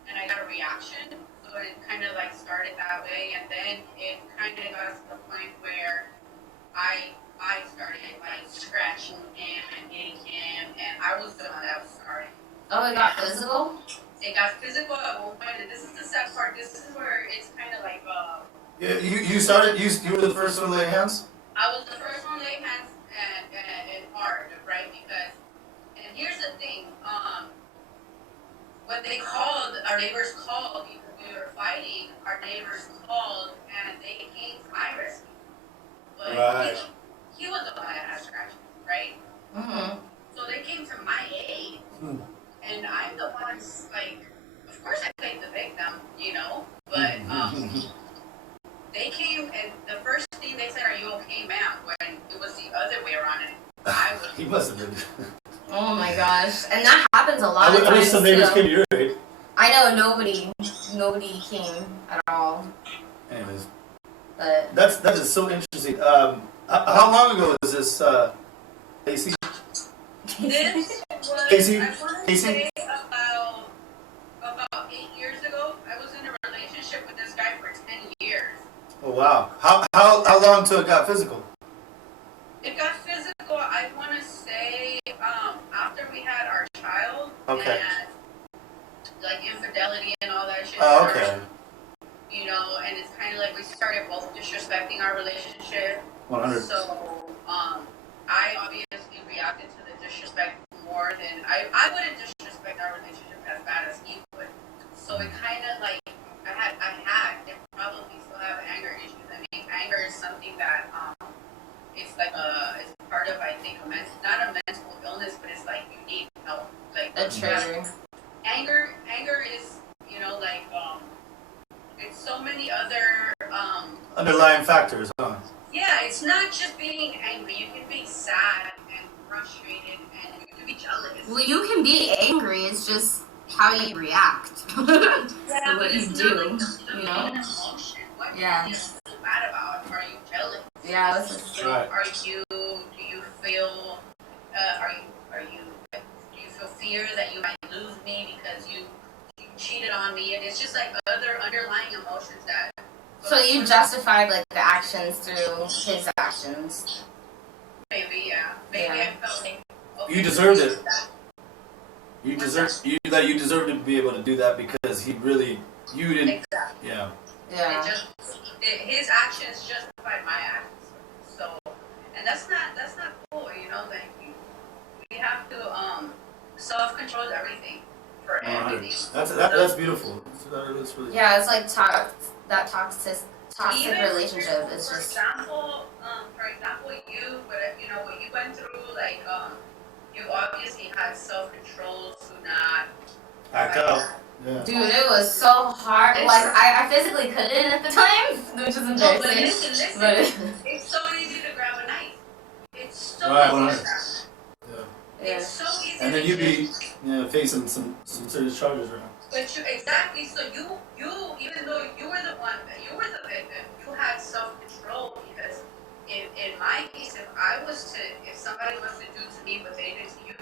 and I got a reaction. So it kind of like started that way, and then it kind of got to the point where I started like scratching him and hitting him, and I was the one that was starting. Oh, it got physical? It got physical at one point, and this is the sad part. This is where it's kind of like Yeah, you started. You were the first one to lay hands. I was the first one to lay hands and hard, right? Because, and here's the thing, when they called, our neighbors called because we were fighting. Our neighbors called and they came to my rescue. But Right. he was the one that had scratches, right? Mm-hmm. So they came to my aid, and I'm the one like, of course I played the victim, but they came and the first thing they said, "Are you okay, ma'am?" When it was the other way around, and I was. He must have been. Oh my gosh. And that happens a lot I of times. wish some neighbors too. came to your aid. I know nobody came at all. Anyways, But that is so interesting. How long ago was this, Casey? This was, Casey? I want to Casey? say about 8 years ago. I was in a relationship with this guy for 10 years. Oh wow. How long till it got physical? It got physical, I want to say, after we had our child. Okay. And, like, infidelity and all that shit. Oh, okay. Started, you know, and it's kind of like we started both disrespecting our relationship. 100. So, I obviously reacted to the disrespect more than, I wouldn't disrespect our relationship as bad as he would. So it kind of like, I had, and probably still have anger issues. I mean, anger is something that, it's like it's part of, I think, not a mental illness, but it's like you need help. Like A trigger. Anger is, you know, like, it's so many other, Underlying factors, huh? yeah, it's not just being angry. You can be sad and frustrated, and you can be jealous. Well, you can be angry. It's just how you react. Yeah, what but you it's do, not like the you main know? emotion. What Yeah. are you so mad about? Are you jealous? Yeah, that's just Right. Do you feel, do you feel fear that you might lose me because you cheated on me? And it's just like other underlying emotions that. So you justified like the actions through his actions. Maybe, yeah. Maybe Yeah. I felt like, okay, You deserved it. You What's deserved to be able to do that because he really, you didn't. Exactly. Yeah. Yeah. His actions justified my actions. So, and that's not cool, you know. Like we have to self-control is everything for everything. That's beautiful. That's really. Yeah, it's like toxic Even relationship. It's for just example, what you went through, like you obviously had self-control to not Act out. Yeah. dude, it was so hard. Like I physically couldn't at the time, which is No, but embarrassing. listen. But It's so easy to grab a knife. It's so Right, easy to 100. grab. Yeah. It's so easy. And then to you'd be just- facing some serious charges right now. But exactly. So you even though you were the one, you had self-control because in my case, if somebody was to do to me what they did to you,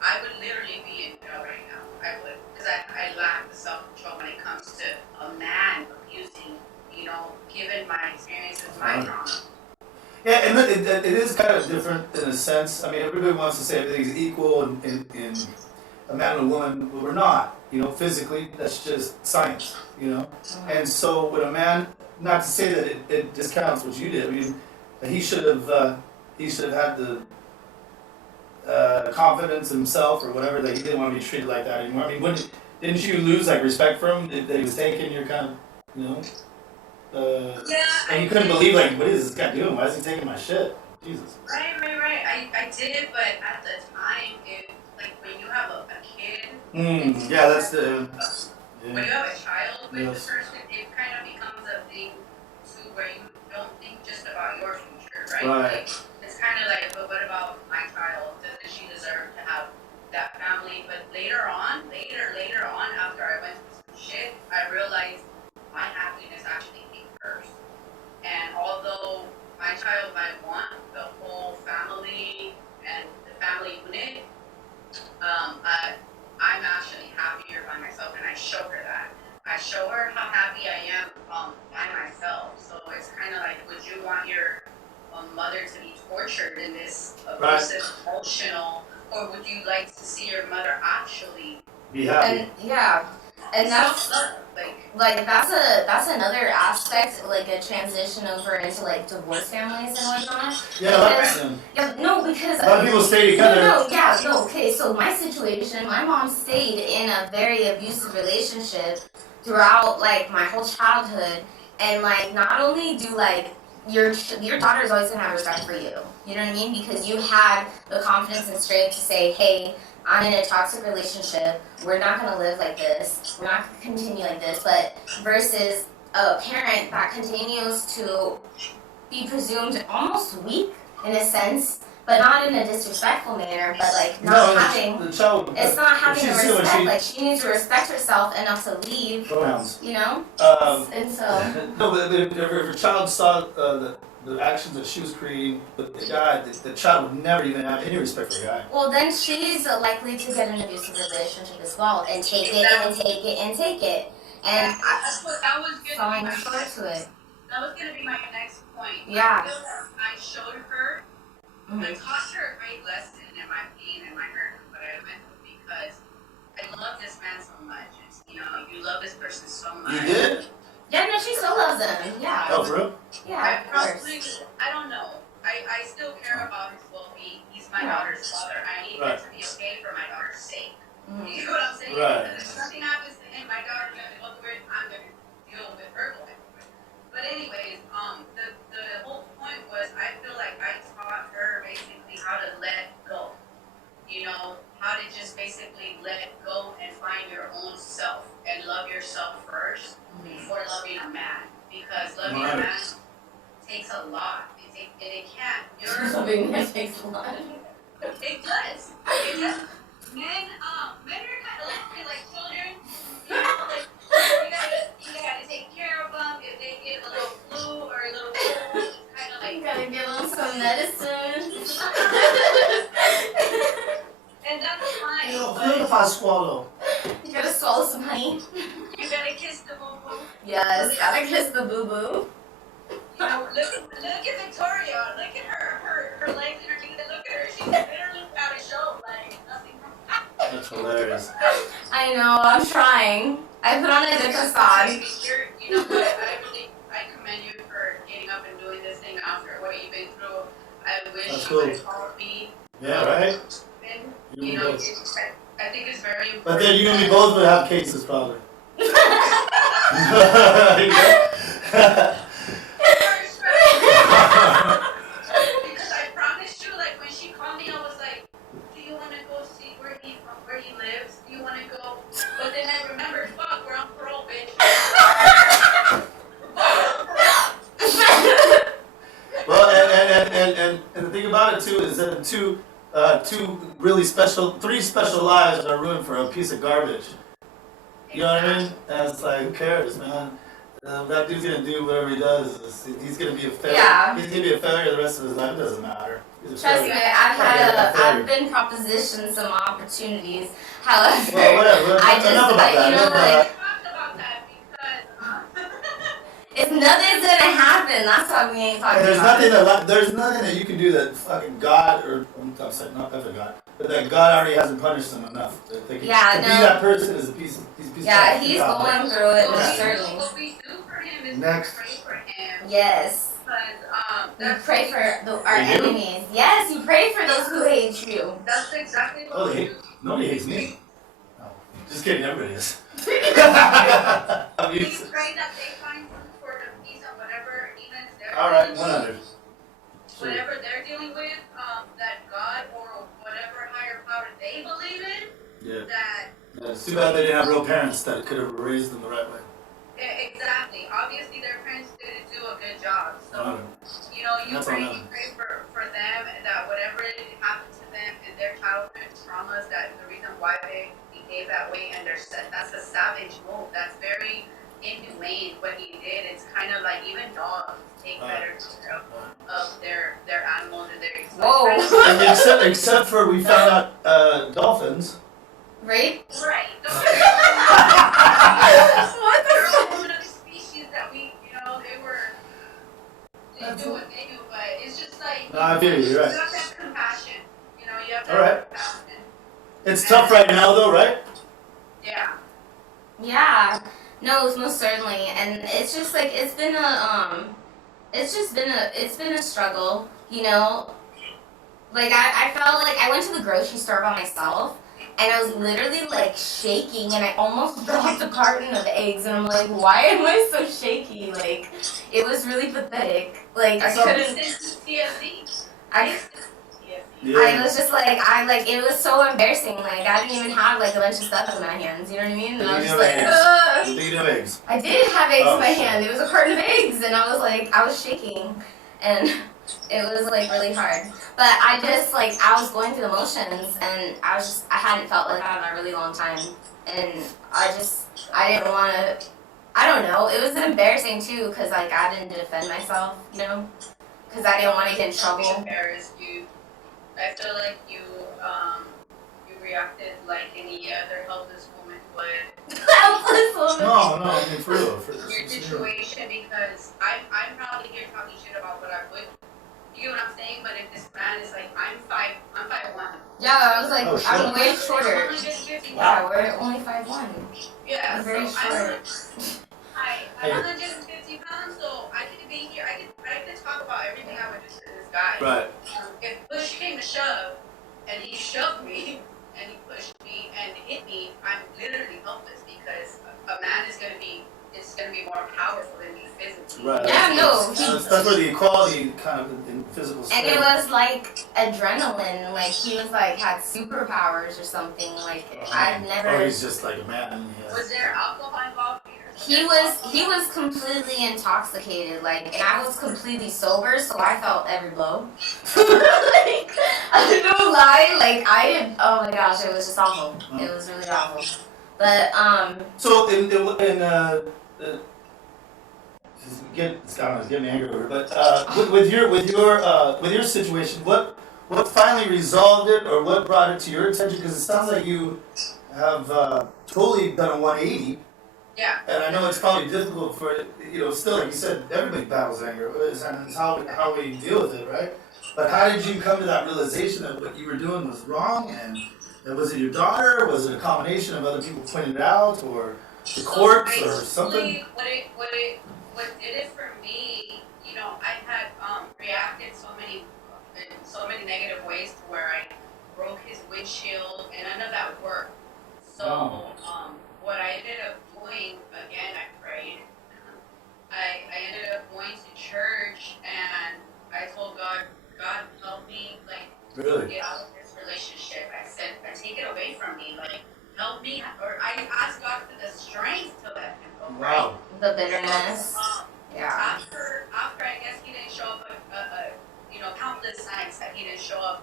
I would literally be in jail right now. I would, because I lack the self-control when it comes to a man abusing, given my experiences, my trauma. Yeah, and it is kind of different in a sense. I mean, everybody wants to say everything's equal in a man and a woman, but we're not. Physically, that's just science. And so with a man, not to say that it discounts what you did. I mean, he should have had the confidence in himself or whatever that he didn't want to be treated like that anymore. I mean, didn't you lose like respect for him that he was taking your kind of and you couldn't believe like, what is this guy doing? Why is he taking my shit? Jesus. Right. I did, but at the time, when you have a kid. Yeah, that's the. When you have a child with Yes. the person, it kind of becomes a thing too where you don't think just about your future, right? Right. Like, it's kind of like, but what about my child? Doesn't she deserve to have that family? But later on, after I went through some shit, I realized my happiness actually came first. And although my child might want the whole family and the family unit, I'm actually happier by myself, and I show her that. I show her how happy I am by myself. So it's kind of like, would you want your mother to be tortured in this abusive, emotional, or would you like to see your mother actually be happy? And that's like that's another aspect, like a transition over into like divorce families and whatnot. Because a lot of people stay together. Okay, so my situation, my mom stayed in a very abusive relationship throughout like my whole childhood, and like not only do like your daughter is always gonna have respect for you, you know what I mean? Because you had the confidence and strength to say, hey, I'm in a toxic relationship, we're not going to live like this, we're not going to continue like this, but versus a parent that continues to be presumed almost weak in a sense, but not in a disrespectful manner, but like not having the respect, like she needs to respect herself enough to leave, pronouns. And so... No, but if her child saw the actions that she was creating with the guy, the child would never even have any respect for the guy. Well, then she's likely to get an abusive relationship as well, and take it, and take it, and take it. And that was good. falling short to it. that was gonna be my next point. Yeah. I feel like I showed her, I taught her a great lesson in my pain and my hurt and what I went through because I love this man so much. It's, you know, you love this person so much. You did? Yeah, no, she still loves him. Yeah. Oh, for real? Yeah, of course. I don't know. I still care about his well-being. He's my daughter's father. I need it to be okay for my daughter's sake. You know what I'm saying? Right. Because if something happens to him, my daughter's gonna go through it. I'm gonna deal with her going through it. But anyways, the whole point was I feel like I taught her basically how to let go. You know, how to just basically let go and find your own self and love yourself first before loving a man. Because loving a man takes a lot. It can't. Loving him takes a lot. It does. It does. Men are kind of like children. You know, like you gotta take care of them. If they get a little flu or a little cold, it's kind of like You gotta give them some medicine. and that's fine. What if I swallow? You gotta swallow some honey. You gotta kiss the boo boo. Yes, gotta kiss the boo boo. You know, look at Victoria. Look at her legs and her knees. Look at her. She's literally out of show. Like nothing. That's hilarious. I know, I'm trying. I put on a good facade. You know what? I commend you for getting up and doing this thing after what you've been through. I wish That's you would cool. have called me. Yeah, right? And, You you know, both. I think it's very important. But then you and me both would have cases, probably. Because I promised you, like when she called me, I was like, "Do you want to go see where he lives? Do you want to go?" But then I remembered, fuck, we're on parole, bitch. Well, and the thing about it too is that three special lives are ruined for a piece of garbage. You know what I mean? And it's like, who cares, man? That dude's gonna do whatever he does. He's gonna be a failure. Yeah. He's gonna be a failure the rest of his life. It doesn't matter. He's a Trust me, failure. I've been propositioned some opportunities. However, Well, whatever. I just, Enough about that. you know, Enough about like, that. Talked about that because if nothing's gonna happen, that's why we ain't talking about it. There's nothing that you can do that fucking God I'm sorry, not ever God, but that God already hasn't punished them enough. That they can, Yeah, to no. be that person is a piece of Yeah, shit. he's going through it, Yeah. certainly. what we do for him is Next. we pray for him. Yes. Because You pray for our enemies. Yes, you pray for those who hate you. That's exactly what Oh, we they do. nobody hates me. No, just kidding. Everybody is. We pray that they find room for the peace and whatever demons they're All right, dealing with, 100. Sure. whatever they're dealing with, that God or whatever higher power they believe in, Yeah. that It's too bad they didn't have real parents that could have raised them the right way. exactly. Obviously, their parents didn't do a good job. So, 100. you know, you That's pray, on them. you pray for them and that whatever happened to them and their childhood traumas, that the reason why they behave that way and that's a savage move. That's very inhumane what he did. It's kind of like even dogs take better care of their animals and their Whoa. And except for we found out dolphins. Rape? Right. What They're the a whole other species that we, you know, they do what they do, but it's just like, No, I feel you, you're right. you have to have compassion. You know, you have to All right. have compassion. It's tough right now, though, right? Yeah. Yeah. No, most certainly. And it's just like it's been a struggle, you know? Like I felt like I went to the grocery store by myself and I was literally like shaking and I almost dropped a carton of eggs and I'm like, why am I so shaky? Like it was really pathetic. Like I couldn't TSC. Yeah. I was just like, it was so embarrassing. Like, I didn't even have, like, a bunch of stuff in my hands. You know what I mean? And I was just like, ugh. Speaking of eggs. I did have eggs Oh, in my shit. hand. It was a carton of eggs. And I was like, I was shaking. And it was, like, really hard. But I just, like, I was going through the motions. And I hadn't felt like that in a really long time. And I didn't want to, I don't know. It was embarrassing, too, because, like, I didn't defend myself, you know? Because I didn't want to get in trouble. Embarrassed you. I feel like you reacted like any other helpless woman would. Helpless woman. No, I mean for real. Your situation, because I'm probably here talking shit about what I would. You get what I'm saying? But if this man is like, I'm 5'1". Yeah, I was like, Oh, I'm way shorter. 150 Yeah, pounds. we're only 5'1". Yeah, I'm very so short. I'm 150 pounds, so I could be here. I could talk about everything I would do to this guy. Right. If push came to shove, and he shoved me, and he pushed me and hit me, I'm literally helpless because a man is gonna be more powerful than me physically. Right. Yeah, no. That's where the equality kind of in physical strength. And it was like adrenaline, like he was like had superpowers or something. Like I've never. Or he's just like a man. Yeah. Was there alcohol involved here? He was completely intoxicated, like, and I was completely sober, so I felt every blow. Like, I don't lie, like I did. Oh my gosh, it was just awful. It was really awful. But So it's getting me angry over it. But with your situation, what finally resolved it, or what brought it to your attention? Because it sounds like you have totally done a 180. Yeah. And I know it's probably difficult for, still, like you said, everybody battles anger, and it's how we deal with it, right? But how did you come to that realization that what you were doing was wrong? And was it your daughter? Was it a combination of other people pointing it out, or the courts, or something? What did it for me? I had reacted in so many negative ways to where I broke his windshield, and none of that worked. So what I ended up doing, again, I prayed. I ended up going to church, and I told God, help me, Really? get out of this relationship. I said, take it away from me, help me. Or I asked God for the strength to let him go. Wow. the bitterness. Yeah. After I guess he didn't show up, countless nights that he didn't show up.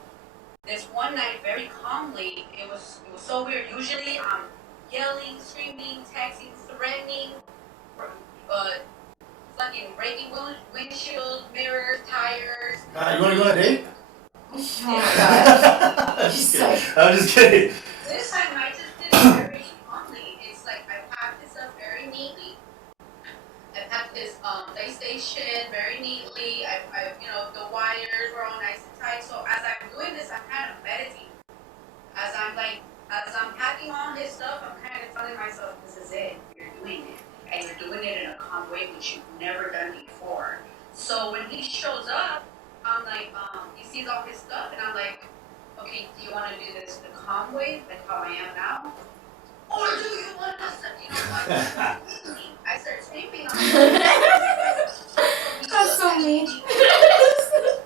This one night, very calmly, it was so weird. Usually I'm yelling, screaming, texting, threatening, fucking breaking windshield, mirrors, tires. You want to go on a date? Oh my gosh. I'm just kidding. This time I just did it very calmly. It's like I packed this up very neatly. I packed this PlayStation very neatly. I the wires were all nice and tight. So as I'm doing this, I'm kind of meditating. As I'm packing all his stuff, I'm kind of telling myself, this is it. You're doing it. And you're doing it in a calm way, which you've never done before. So when he shows up, I'm like, he sees all his stuff, and I'm like, okay, do you want to do this the calm way, like how I am now? Or do you want to, I start screaming on him. That's so mean.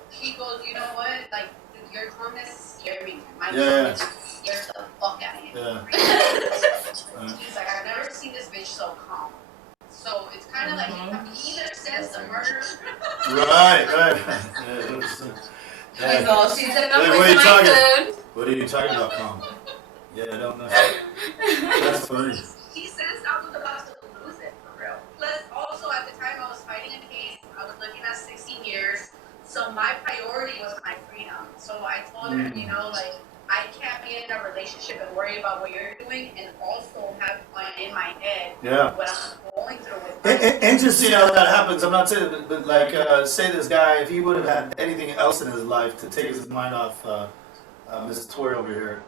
He goes, you know what, your calmness scared me. My Yeah. calmness scared the fuck out of him. Yeah. He's like, I've never seen this bitch so calm. So it's kind of like he either says the murder. Right. She's all, she's enough What are with you my talking? food. What are you talking about, Tom? Yeah, I don't know. That's funny. He sensed I was about to lose it, for real. Plus, also at the time I was fighting a case. I was looking at 16 years. So my priority was my freedom. So I told him, I can't be in a relationship and worry about what you're doing, and also have in my head what I'm going through with my Interesting how that happens. I'm not saying, but say this guy, if he would have had anything else in his life to take his mind off Mrs. Tori over here,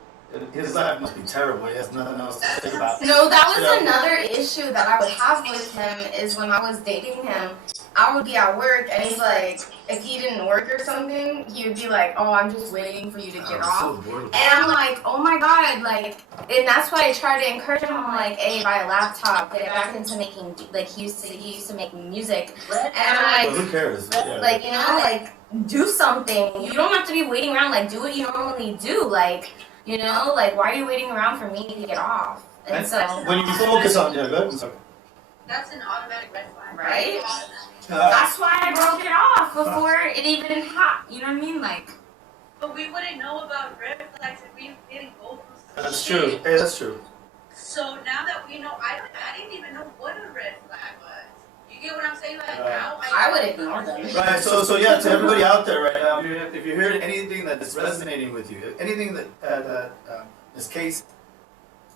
his life must be terrible. He has nothing else to think about. No, that was another issue that I would have with him is when I was dating him, I would be at work and he's like, if he didn't work or something, he would be like, oh, I'm just waiting for you to get off. So bored. And I'm like, oh my god, and that's why I try to encourage him. I'm like, hey, buy a laptop, get back into making, he used to make music. And I'm Well, who cares? like, do something. You don't have to be waiting around, do what you normally do, why are you waiting around for me to get off? And so, when you focus on, go ahead, I'm sorry. That's an automatic red flag. right? That's why I broke it off before it even happened. You know what I mean? But we wouldn't know about red flags if we didn't go through some That's shit. true. Hey, that's true. So now that we know, I didn't even know what a red flag was. You get what I'm saying? Now I would ignore them. Right. So yeah, to everybody out there right now, if you're hearing anything that's resonating with you, anything that Miss Casey.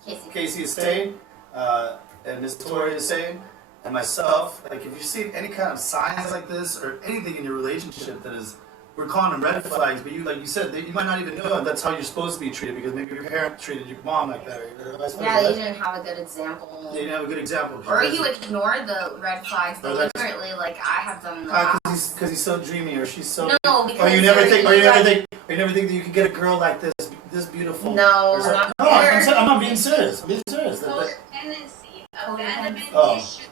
Casey. Casey is saying, and Miss Tori is saying, and myself, like if you see any kind of signs like this or anything in your relationship that is, we're calling them red flags, but you, like you said, you might not even know that's how you're supposed to be treated because maybe your parent treated your mom like that. Or vice versa. Yeah, you didn't have a good example. Yeah, you didn't have a good example. Or you ignore the red flags deliberately, like I have done in the past. Because he's so dreamy, or she's so. No, because or you never think that you could get a girl like this beautiful. No, or not no, I'm not being serious. I'm being serious. Codependency, abandonment issue.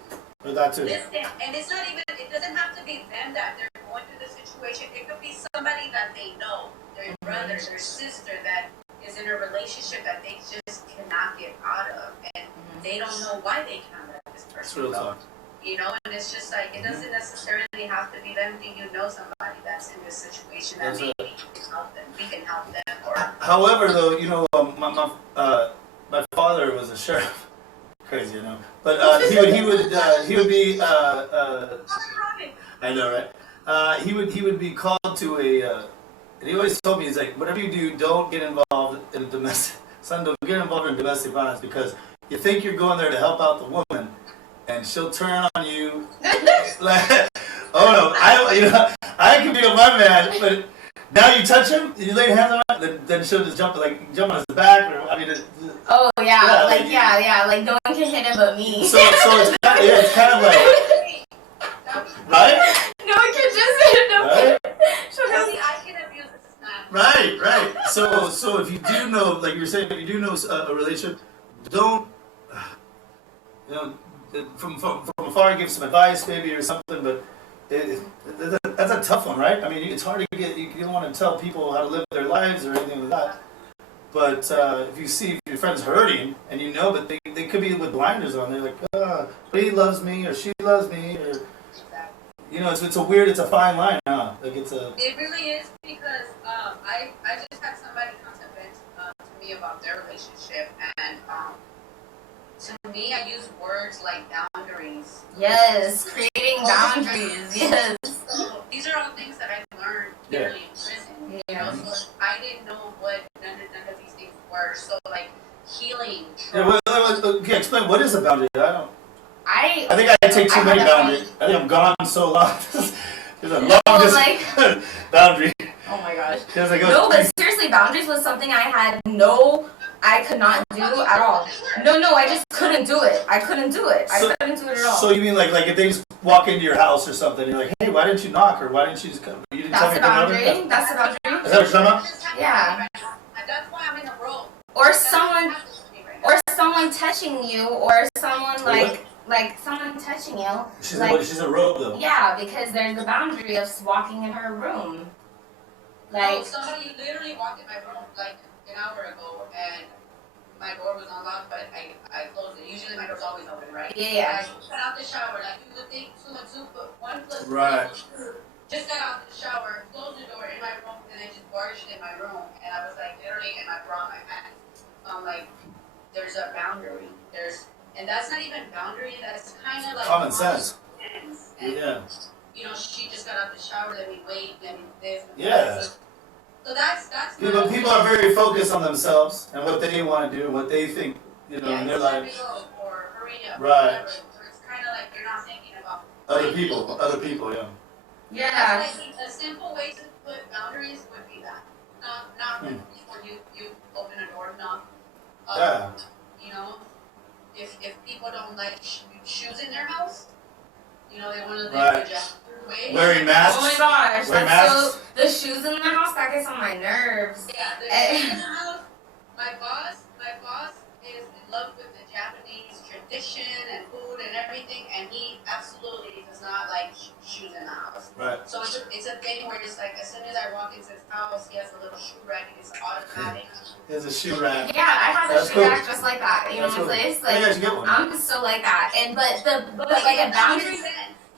Or that too. Listen, and it's not even. It doesn't have to be them that they're going through the situation. It could be somebody that they know, their brother, their sister that is in a relationship that they just cannot get out of, and they don't know why they can't let this person It's real go. talk. You know, and it's just like it doesn't necessarily have to be them. Do you know somebody that's in this situation that maybe you can help them? We can help them. Or However, though, you know, my father was a sheriff. Crazy, you know, but he would be. I know, right? He would be called to a. And he always told me, he's like, whatever you do, don't get involved in domestic. Son, don't get involved in domestic violence because you think you're going there to help out the woman, and she'll turn on you. Like, oh no, I can be a my man, but now you touch him, you lay your hands on him, then she'll just jump on his back, or I mean. Oh yeah, like no one can hit him but me. So it's kind of like, right? No one can just hit him. Right? I can abuse this man. Right. So if you do know, like you were saying, if you do know a relationship, don't, you know, from afar give some advice maybe or something, but that's a tough one, right? I mean, it's hard to get, you don't want to tell people how to live their lives or anything like that. But if you see your friend's hurting and you know, but they could be with blinders on, they're like, but he loves me or she loves me, or you know, it's a fine line, huh? Like It really is because I just had somebody come to vent to me about their relationship, and to me I use words like boundaries. Yes, creating boundaries. Yes. So these are all things that I learned literally in prison. Yeah. You know, so I didn't know what none of these things were. So like healing. okay, explain what is a boundary. I think I take too many boundaries. I think I'm gone so long. There's a long boundary. Oh my gosh. No, but seriously, boundaries was something I could not do at all. No, I just couldn't do it. I couldn't do it at all. So you mean like if they just walk into your house or something, you're like, hey, why didn't you knock, or why didn't you just come? You didn't tell me to come over? That's a boundary. Is that what you're talking about? Yeah. That's why I'm in a role. Or someone touching you, or someone like someone touching you. She's a robe though. Yeah, because there's the boundary of walking in her room. Like somebody literally walked in my room like an hour ago, and my door was unlocked, but I closed it. Usually my door's always open, right? Yeah. I got out the shower, like you would think 2 and 2, but 1 plus 2 right. Just got out the shower, closed the door in my room, and then just barged in my room, and I was like literally in my bra, my pants. So I'm like, there's a boundary. And that's not even boundary. That's kind of like common sense. And, yeah. You know, she just got out the shower. Let me wait. Let me this. Yeah. So that's. People are very focused on themselves and what they want to do, what they think, in their life. Or hurry up. Right. Whatever. So it's kind of like you're not thinking about other people, yeah. Yeah. A simple way to put boundaries would be that. Not when you open a door, knock. Yeah. You know, if people don't like shoes in their house, you know, they want to live their way. Wearing masks. Oh my gosh. Wearing masks. So the shoes in the house, that gets on my nerves. Yeah, the shoes in the house. My boss is in love with the Japanese tradition and food and everything, and he absolutely does not like shoes in the house. Right. So it's a thing where it's like as soon as I walk into his house, he has a little shoe rack and it's automatic. There's a shoe rack. Yeah, I have a shoe rack just like that. You know my place? Like, you get one. I'm so like that. But like a boundary.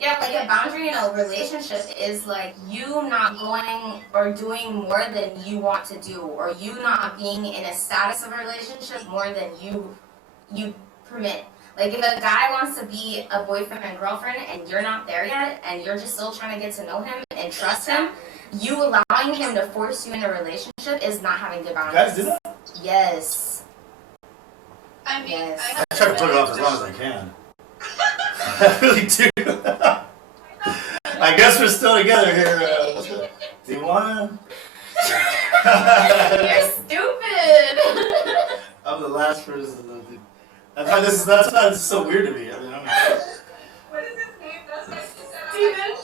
Yeah, like a boundary in a relationship is like you not going or doing more than you want to do, or you not being in a status of a relationship more than you permit. Like if a guy wants to be a boyfriend and girlfriend and you're not there yet and you're just still trying to get to know him and trust him, you allowing him to force you in a relationship is not having good boundaries. Guys do that? Yes. I mean, Yes. I try to put it off as long as I can. I really do. I guess we're still together here. Do you wanna? You're stupid. I'm the last person. That's why that's why it's so weird to me. I mean, I'm what is his name? That's what she said. Steven?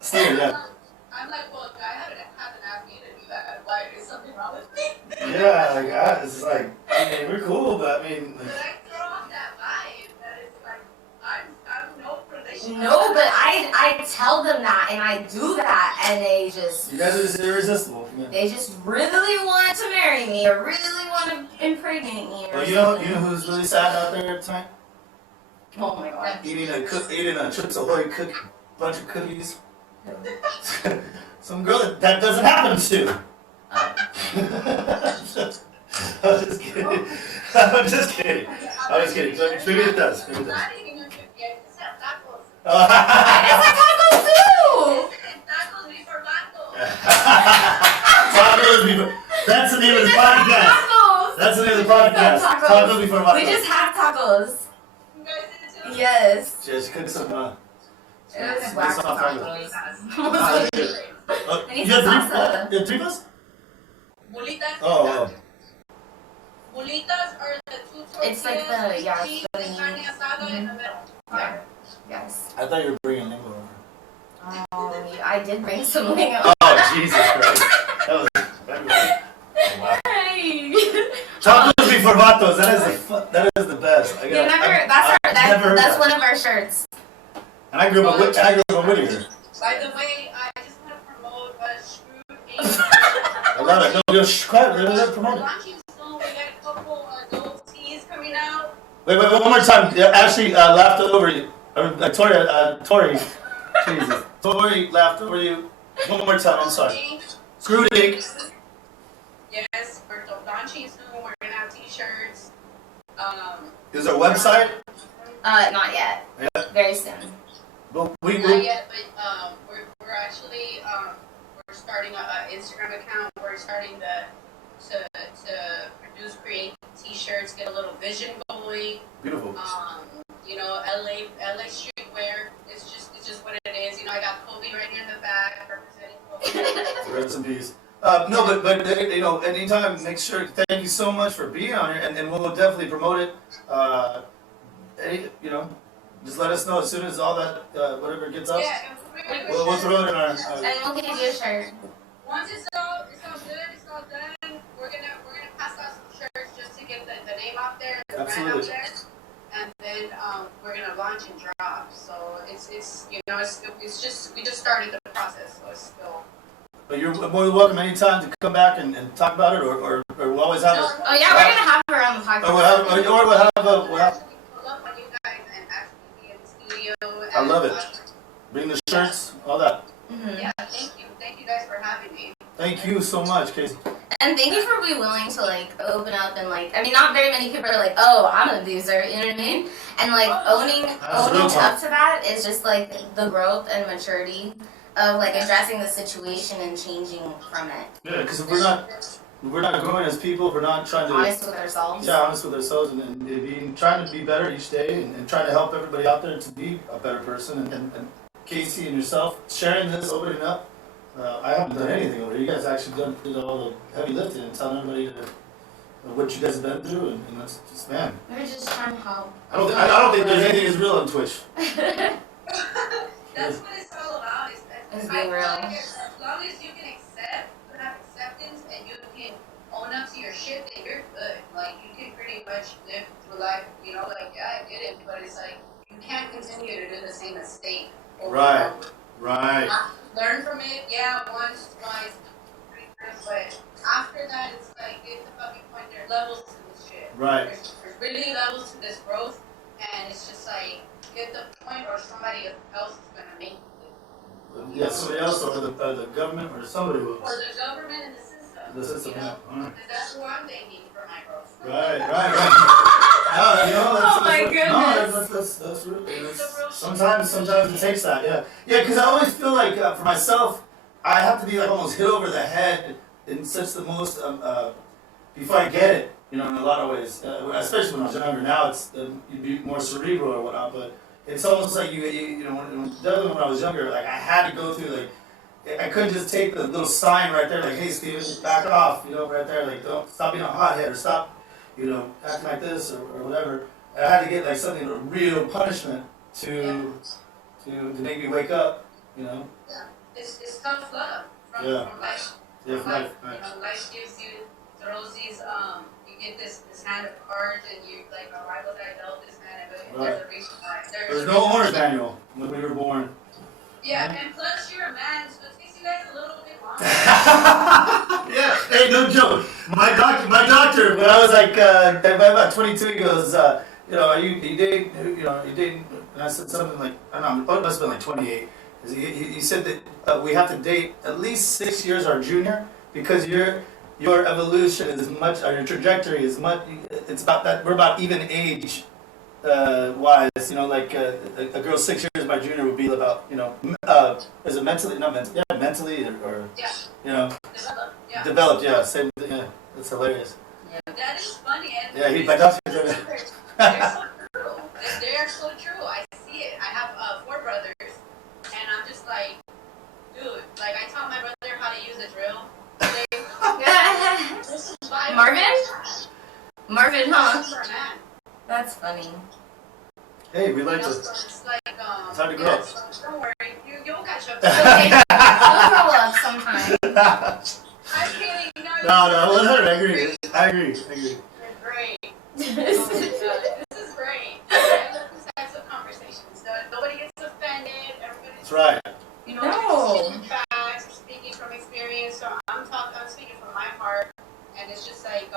Steven, yeah. I'm like, well, I hasn't asked me to do that. Why is something wrong with me? Yeah, like it's like I mean we're cool, but I mean. But I throw off that vibe that it's like I'm no relationship. No, but I tell them that and I do that and they just You guys are just irresistible. Yeah. they just really want to marry me or really want to impregnate me. Or Well, you know who's really sad out there tonight? Oh my god. Eating a Chips Ahoy bunch of cookies. Some girl that doesn't happen to. I'm just kidding. I'm just kidding. I'm just kidding. Maybe it does. Maybe it does. Not eating a cookie, I just have tacos. I guess I tacos too. And tacos before vatos. Tacos before. That's the name of the podcast. Tacos. That's the name of the podcast. Tacos. Tacos before vatos. We just had tacos. You guys did too? Yes. Just cook some. It was some whack soft tacos. Oh, I need you have some three? salsa. You have three of us? Bolitas. Oh. Bolitas are the two tortillas. It's like the cheese and carne asada in the middle. Yeah. Yes. I thought you were bringing lingo over. Oh, I did bring some lingo. Oh, Jesus Christ. That was wow. Hey. Tacos before vatos. That is the best. You never. That's one of our shirts. And I grew up in Whittier. By the way, I just want to promote a Screwed Age. I love it. No, quiet. Let it promote it. Launching soon. We got a couple adult teas coming out. Wait, one more time. Ashley laughed over you. Tori. Jesus. Tori laughed over you. One more time. I'm sorry. Screwed Ink. Yes, we're launching soon. We're gonna have t-shirts. Is there a website? Not yet. Yeah. Very soon. Well, Not yet, but we're actually we're starting an Instagram account. We're starting to create t-shirts, get a little vision going. Beautiful. You know, LA streetwear. It's just what it is. You know, I got Kobe right here in the back representing Kobe. Rest in peace. No, but you know, anytime, make sure. Thank you so much for being on here, and we'll definitely promote it. You know, just let us know as soon as all that whatever gets up. Yeah, We'll throw it in our. And we'll give you a shirt. Once it's all good, it's all done. We're gonna pass out some shirts just to get the name out there, the brand out there, and then we're gonna launch and drop. So it's you know it's just we just started the process, so it's still. But you're more than welcome anytime to come back and talk about it, or we'll always have. Oh yeah, we're gonna have her on the podcast. Or we'll have. Pull up on you guys and actually be in the studio. And, I love it. Bring the shirts, all that. Mm-hmm. Yeah, thank you guys for having me. Thank you so much, Casey. And thank you for being willing to like open up and like I mean not very many people are like, oh, I'm an abuser, you know what I mean? And like owning up to that is just like the growth and maturity of like addressing the situation and changing from it. Yeah, because if we're not growing as people, if we're not trying to Honest with ourselves. Yeah, honest with ourselves and trying to be better each day and trying to help everybody out there to be a better person and Casey and yourself sharing this, opening up. I haven't done anything over here. You guys actually did all the heavy lifting and telling everybody what you guys have been through, and that's just man. We're just trying to help. I don't think there's anything as real on Twitch. That's what it's all about. It's being real. Like as long as you can have acceptance, and you can own up to your shit, then you're good. Like you can pretty much live through life. You know, like yeah, I did it, but it's like you can't continue to do the same mistake. Right. Learn from it, yeah, once, twice, three times, but after that, it's like, get the fucking point, there are levels to this shit. Right. There's really levels to this growth, and it's just like, get the point, or somebody else is gonna make it. Yeah, somebody else, or the government, or somebody will. Or the government and the system. The system, you know? yeah. All right. And that's who I'm thanking for my growth. Right. No, you know, Oh my goodness. No, that's really. Sometimes it takes that, yeah. Yeah, because I always feel like for myself, I have to be like almost hit over the head in such the most before I get it. You know, in a lot of ways, especially when I was younger. Now it's you'd be more cerebral or whatnot, but it's almost like you know, definitely when I was younger, like I had to go through like I couldn't just take the little sign right there, like, hey Steven, back off, you know, right there, like don't stop being a hothead or stop, you know, acting like this or whatever. I had to get like something, a real punishment to make me wake up, you know. Yeah. It's tough love from life. Yeah, From from life. life. Right. You know, life gives you, throws these, you get this hand of cards and you like, oh, why was I dealt this hand? But there's a reason why. There's no owner's manual when we were born. Yeah, and plus you're a man, so it takes you guys a little bit longer. Yeah, hey, no joke. My doctor, when I was like about 22, he goes, you know, you dating, you know, you dating, and I said something like, I don't know, it must have been like 28. He said that we have to date at least 6 years our junior because your evolution is much, or your trajectory is much, it's about that, we're about even age wise, you know, like a girl 6 years my junior would be about, you know, is it mentally, not mentally, yeah, mentally or Yeah. you know, Developed, yeah, same, yeah, that's hilarious. That is funny. And Yeah, my doctor said that. they're so true. They're so true. I see it. I have 4 brothers, and I'm just like, dude, like I taught my brother how to use a drill. Marvin, huh? For a man. That's funny. Hey, we like You know, to. so it's like, It's hard to grow up. so don't worry, you'll catch up. Okay, we'll grow up sometime. I'm kidding. No, 100. I agree. You're great. This is great. I love these types of conversations. Nobody gets offended. Everybody's That's right. You know, No. speaking facts, speaking from experience. So I'm speaking from my heart, and it's just like,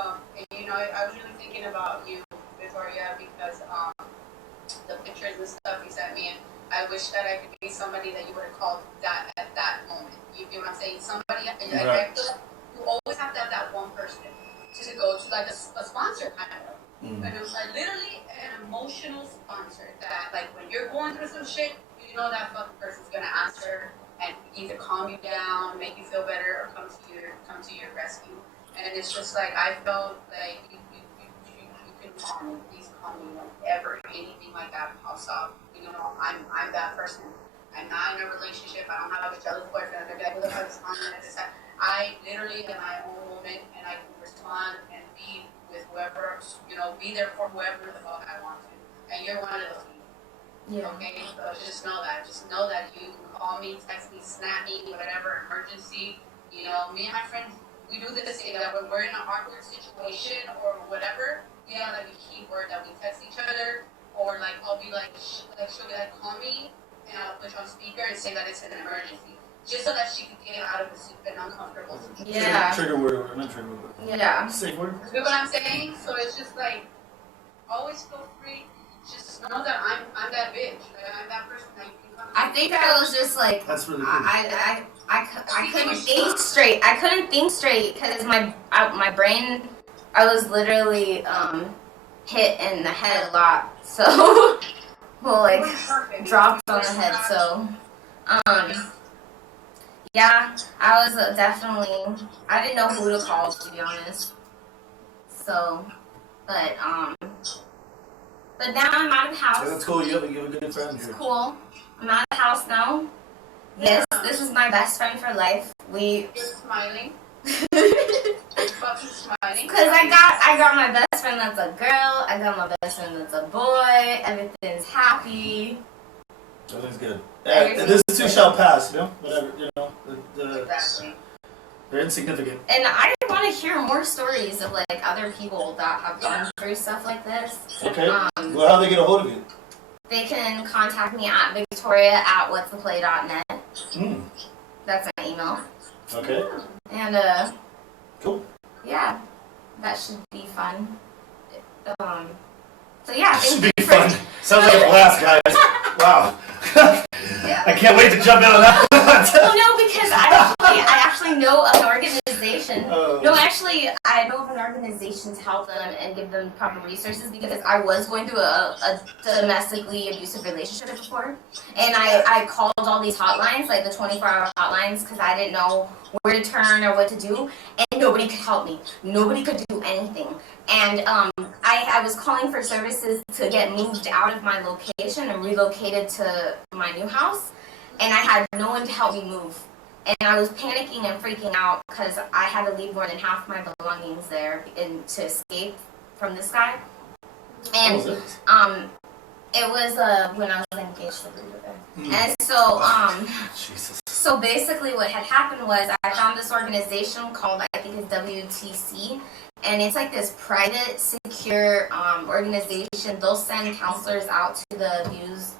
you know, I was really thinking about you, Victoria, because the pictures and stuff you sent me, and I wish that I could be somebody that you would have called that at that moment. You know what I'm saying? Somebody, I feel like you always have to have that one person to go to, like a sponsor kind of. And it was like literally an emotional sponsor that, like, when you're going through some shit, you know that fucking person's gonna answer and either calm you down, make you feel better, or come to your rescue. And it's just like I felt like you can call me, please call me whenever anything like that pops up. You know, I'm that person. I'm not in a relationship. I don't have a jealous boyfriend. I'm like, what the fuck is on at this time? I literally am my own woman, and I can respond and be with whoever, you know, be there for whoever the fuck I want to. And you're one of those people. Yeah. Okay, so just know that. Just know that you can call me, text me, snap me, whatever emergency. You know, me and my friends, we do this thing that when we're in an awkward situation or whatever, we have like a keyword that we text each other, or like I'll be like, she'll be like, call me, and I'll put you on speaker and say that it's an emergency, just so that she can get out of an uncomfortable situation. Yeah. Trigger word or not trigger word. Yeah. Safe word. You know what I'm saying? So it's just like, always feel free. Just know that I'm that bitch. Like, I'm that person that you can come to. I think I was just like, That's really cool. I couldn't think straight. I couldn't think straight because my brain, I was literally hit in the head a lot. So, well, like dropped on the head. So, yeah, I was definitely. I didn't know who to call, to be honest. So, but now I'm out of the house. Yeah, that's cool. You have a good friend It's here. cool. I'm out of the house now. Yes, this is my best friend for life. You're smiling. Because You're fucking smiling. I got my best friend that's a girl. I got my best friend that's a boy. Everything's happy. Everything's good. Everything's This too good. shall pass. You know, whatever. You know, Exactly. they're insignificant. And I want to hear more stories of like other people that have gone through stuff like this. Okay. Um, Well, how do they get a hold of you? They can contact me at victoria@whatstheplay.net. That's my email. Okay. And Cool. yeah, that should be fun. So yeah, Should thank be you for. fun. Sounds like a blast, guys. Wow. I can't wait to jump in on that. Well, no, because I actually know an organization question. No, actually, I know of an organization to help them and give them proper resources because I was going through a domestically abusive relationship before. And I called all these hotlines, like the 24-hour hotlines, because I didn't know where to turn or what to do. And nobody could help me. Nobody could do anything. And I was calling for services to get moved out of my location and relocated to my new house. And I had no one to help me move. And I was panicking and freaking out because I had to leave more than half my belongings there to escape from this guy. And it was when I was engaged to Ruben. And so Jesus. so basically what had happened was I found this organization called, I think it's WTC, and it's like this private, secure organization. They'll send counselors out to the abused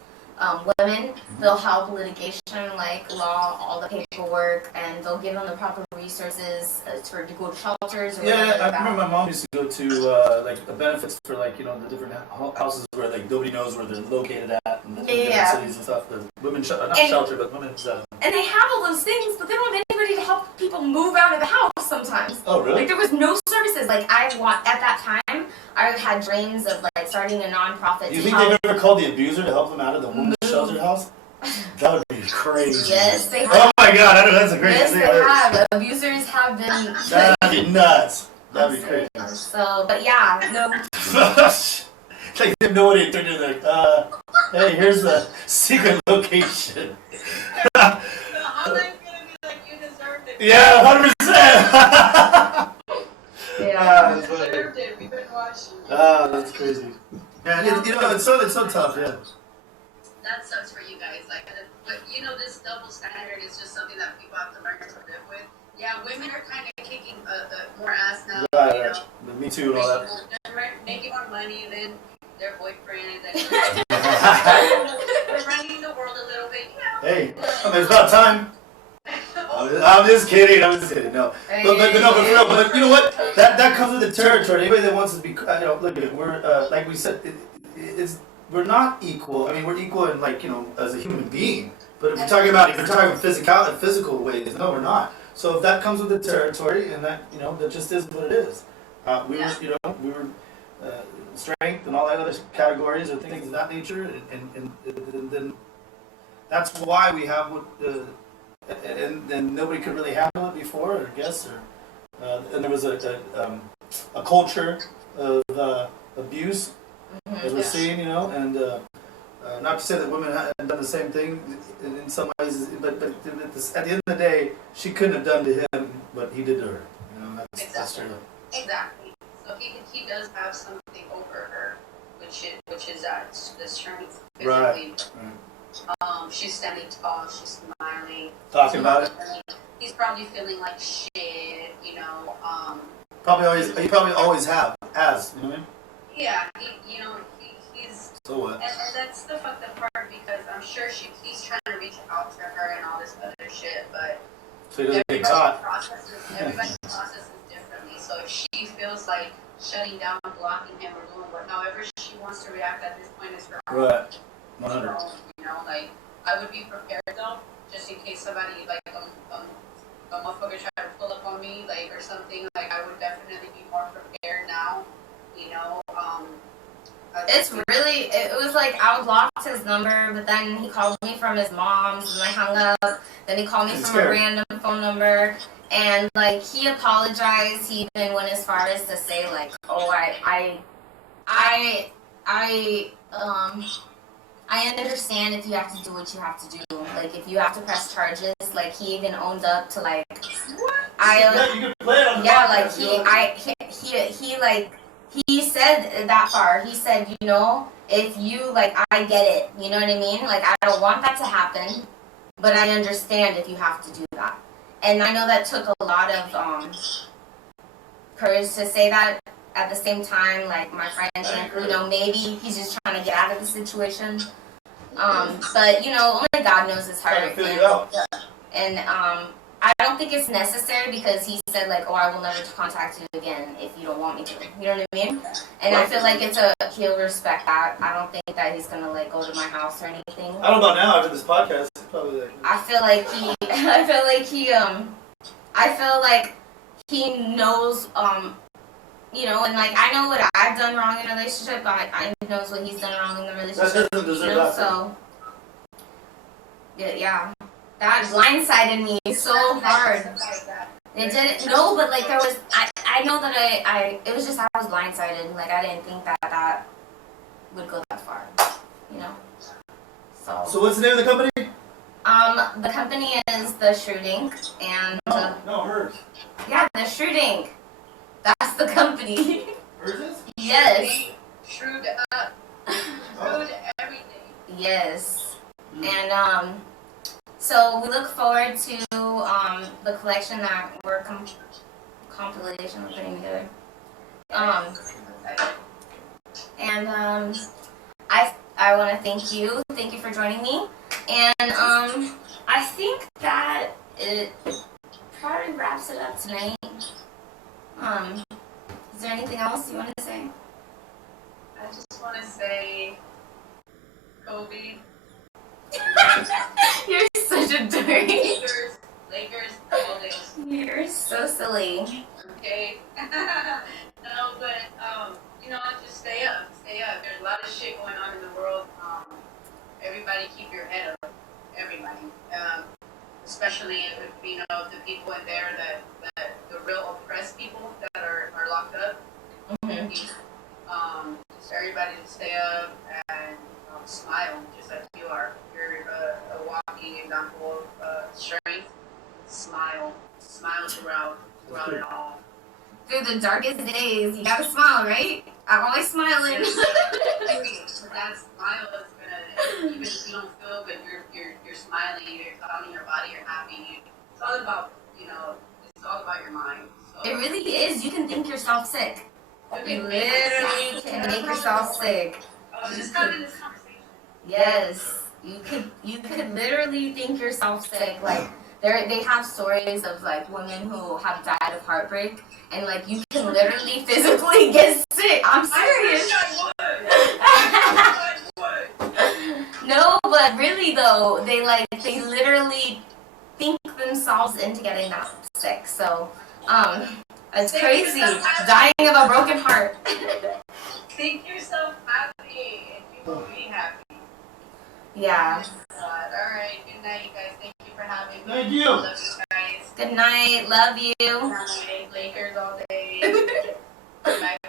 women. They'll help litigation, like law, all the paperwork, and they'll give them the proper resources to go to shelters. Or Yeah, I remember my mom used to go to like the benefits for like the different houses where like nobody knows where they're located at, and the different cities and stuff. The women's not shelter, but women's. And they have all those things, but they don't have anybody to help people move out of the house sometimes. Oh, really? Like there was no services. Like at that time, I had dreams of like starting a nonprofit. You think they've ever called the abuser to help them out of the women's shelter house? That would be crazy. Yes, they have. Oh my God, I know that's a crazy thing. Yes, they have. Abusers have been. That'd be nuts. That'd be crazy. So, but yeah, no. Like they have no idea. They're like, hey, here's the secret location. The hotline's gonna be like, you deserved it. Yeah, 100%. Yeah. You deserved it. We've been watching. That's crazy. Yeah, it's so tough. Yeah. That sucks for you guys. Like, but this double standard is just something that people have to learn to live with. Yeah, women are kind of kicking more ass now. Right. Me too and all that. They're making more money than their boyfriend. We're running the world a little bit. Hey, it's about time. I'm just kidding. No, but for real. But you know what? That comes with the territory. Anybody that wants to be, look at it. We're like we said, we're not equal. I mean, we're equal in as a human being. But if you're talking about physical ways, no, we're not. So if that comes with the territory, and that that just is what it is. We were strength and all that other categories or things of that nature, and then that's why we have what. And nobody could really handle it before, I guess, and there was a culture of abuse, as we're seeing, and not to say that women hadn't done the same thing in some ways, but at the end of the day, she couldn't have done to him what he did to her. That's true. Exactly. So he does have something over her, which is the strength physically. Right. She's standing tall. She's smiling. Talking about it. He's probably feeling like shit. He probably always has. You know what I mean? Yeah. He's. So what? And that's the fucked up part because I'm sure he's trying to reach out to her and all this other shit, but so he doesn't get caught. Everybody processes differently. So if she feels like shutting down, blocking him, or doing however she wants to react at this point is her own. Right. 100. Like I would be prepared though, just in case somebody like a motherfucker try to pull up on me, like or something. Like I would definitely be more prepared now. It was like I blocked his number, but then he called me from his mom's, and I hung up. Then he called me from a random phone number, and like he apologized. He even went as far as to say like, "Oh, I understand if you have to do what you have to do. Like if you have to press charges." Like he even owned up to like, he said that far. He said, if you I get it. You know what I mean? Like I don't want that to happen, but I understand if you have to do that. And I know that took a lot of courage to say that. At the same time, like my friend, maybe he's just trying to get out of the situation. But only God knows his heart. And I don't think it's necessary because he said like, "Oh, I will never contact you again if you don't want me to." You know what I mean? And I feel like he'll respect that. I don't think that he's gonna go to my house or anything. I don't know about now after this podcast. Probably. I feel like he knows, you know, and like I know what I've done wrong in a relationship, but I knows what he's done wrong in the relationship. That doesn't deserve you know, that. So yeah, that blindsided me so hard. It didn't. No, but like there was. I know that it was just I was blindsided. Like I didn't think that would go that far. You know. So what's the name of the company? The company is the Shooting, and No, hers. yeah, the Shooting. That's the company. Hers is? Yes. Shrewd up. Shrewd everything. Yes. And so we look forward to the collection that we're compilation we're putting together. And I want to thank you. Thank you for joining me. And I think that it probably wraps it up tonight. Is there anything else you want to say? I just want to say, Kobe. You're such a dork. Lakers, all day. You're so silly. Okay. No, but you know, just stay up. There's a lot of shit going on in the world. Everybody keep your head up. Everybody. Especially if you know the people in there that the real oppressed people that are locked up. Mm-hmm. Just everybody to stay up and smile, just like you are. You're a walking example of strength. Smile throughout it all. Through the darkest days, you gotta smile, right? I'm always smiling. So that smile is gonna, even if you don't feel good, you're smiling, you're telling your body you're happy. It's all about, you know, it's all about your mind. So, It really is. You can think yourself sick. okay, You literally can make yourself sick. Just having this conversation. Yes, you could literally think yourself sick. Like they have stories of like women who have died of heartbreak, and like you can literally physically get sick. I'm serious. I would. No, but really though, they literally think themselves into getting that sick. So, it's crazy. Dying of a broken heart. Think yourself happy, and you will be happy. Yeah. Alright, good night, you guys. Thank you for having me. Thank you. Love you guys. Good night. Love you. Good night. Lakers all day. Bye.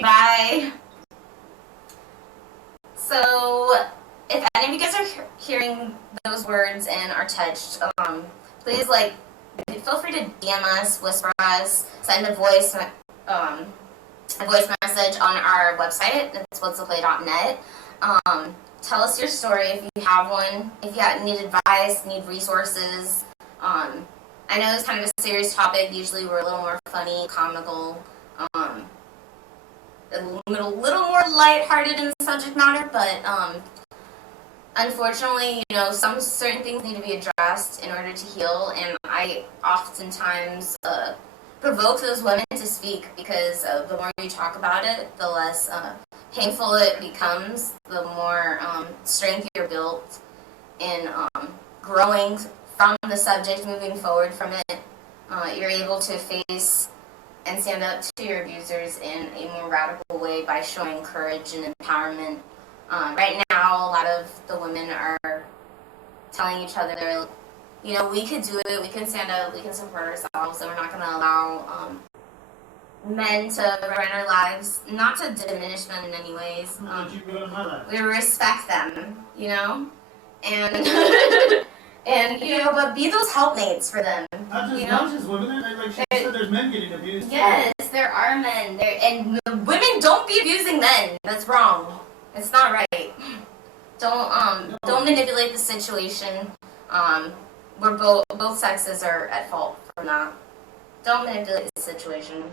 Bye. So, if any of you guys are hearing those words and are touched, please feel free to DM us, whisper us, send a voice message on our website. That's what'sttheplay.net. Tell us your story if you have one. If you need advice, need resources. I know it's kind of a serious topic. Usually we're a little more funny, comical, a little more lighthearted in the subject matter, but unfortunately, you know, some certain things need to be addressed in order to heal, and I oftentimes provoke those women to speak because the more you talk about it, the less painful it becomes, the more strength you're built in growing from the subject, moving forward from it. You're able to face and stand up to your abusers in a more radical way by showing courage and empowerment. Right now, a lot of the women are telling each other, you know, we could do it, we can stand up, we can support ourselves, and we're not going to allow men to run our lives, not to diminish men in any ways. We respect them, you know, and and you know, but be those helpmates for them. Not just women. Like she said, there's men getting abused. Yes, there are men there, and women don't be abusing men. That's wrong. It's not right. Don't manipulate the situation. We're both sexes are at fault from that. Don't manipulate the situation.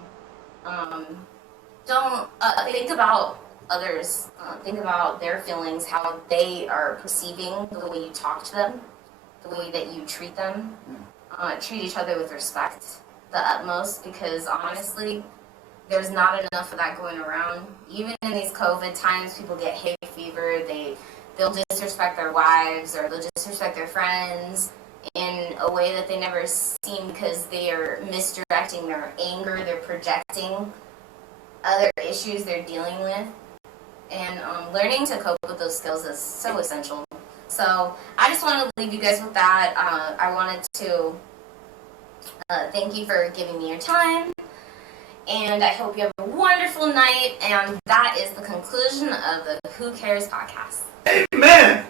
Don't think about others. Think about their feelings, how they are perceiving the way you talk to them, the way that you treat them. Treat each other with respect, the utmost, because honestly, there's not enough of that going around. Even in these COVID times, people get hay fever. They'll disrespect their wives, or they'll disrespect their friends, in a way that they never seen because they are misdirecting their anger, they're projecting other issues they're dealing with. And learning to cope with those skills is so essential. So I just wanted to leave you guys with that. I wanted to thank you for giving me your time. And I hope you have a wonderful night. And that is the conclusion of the Who Cares podcast. Amen.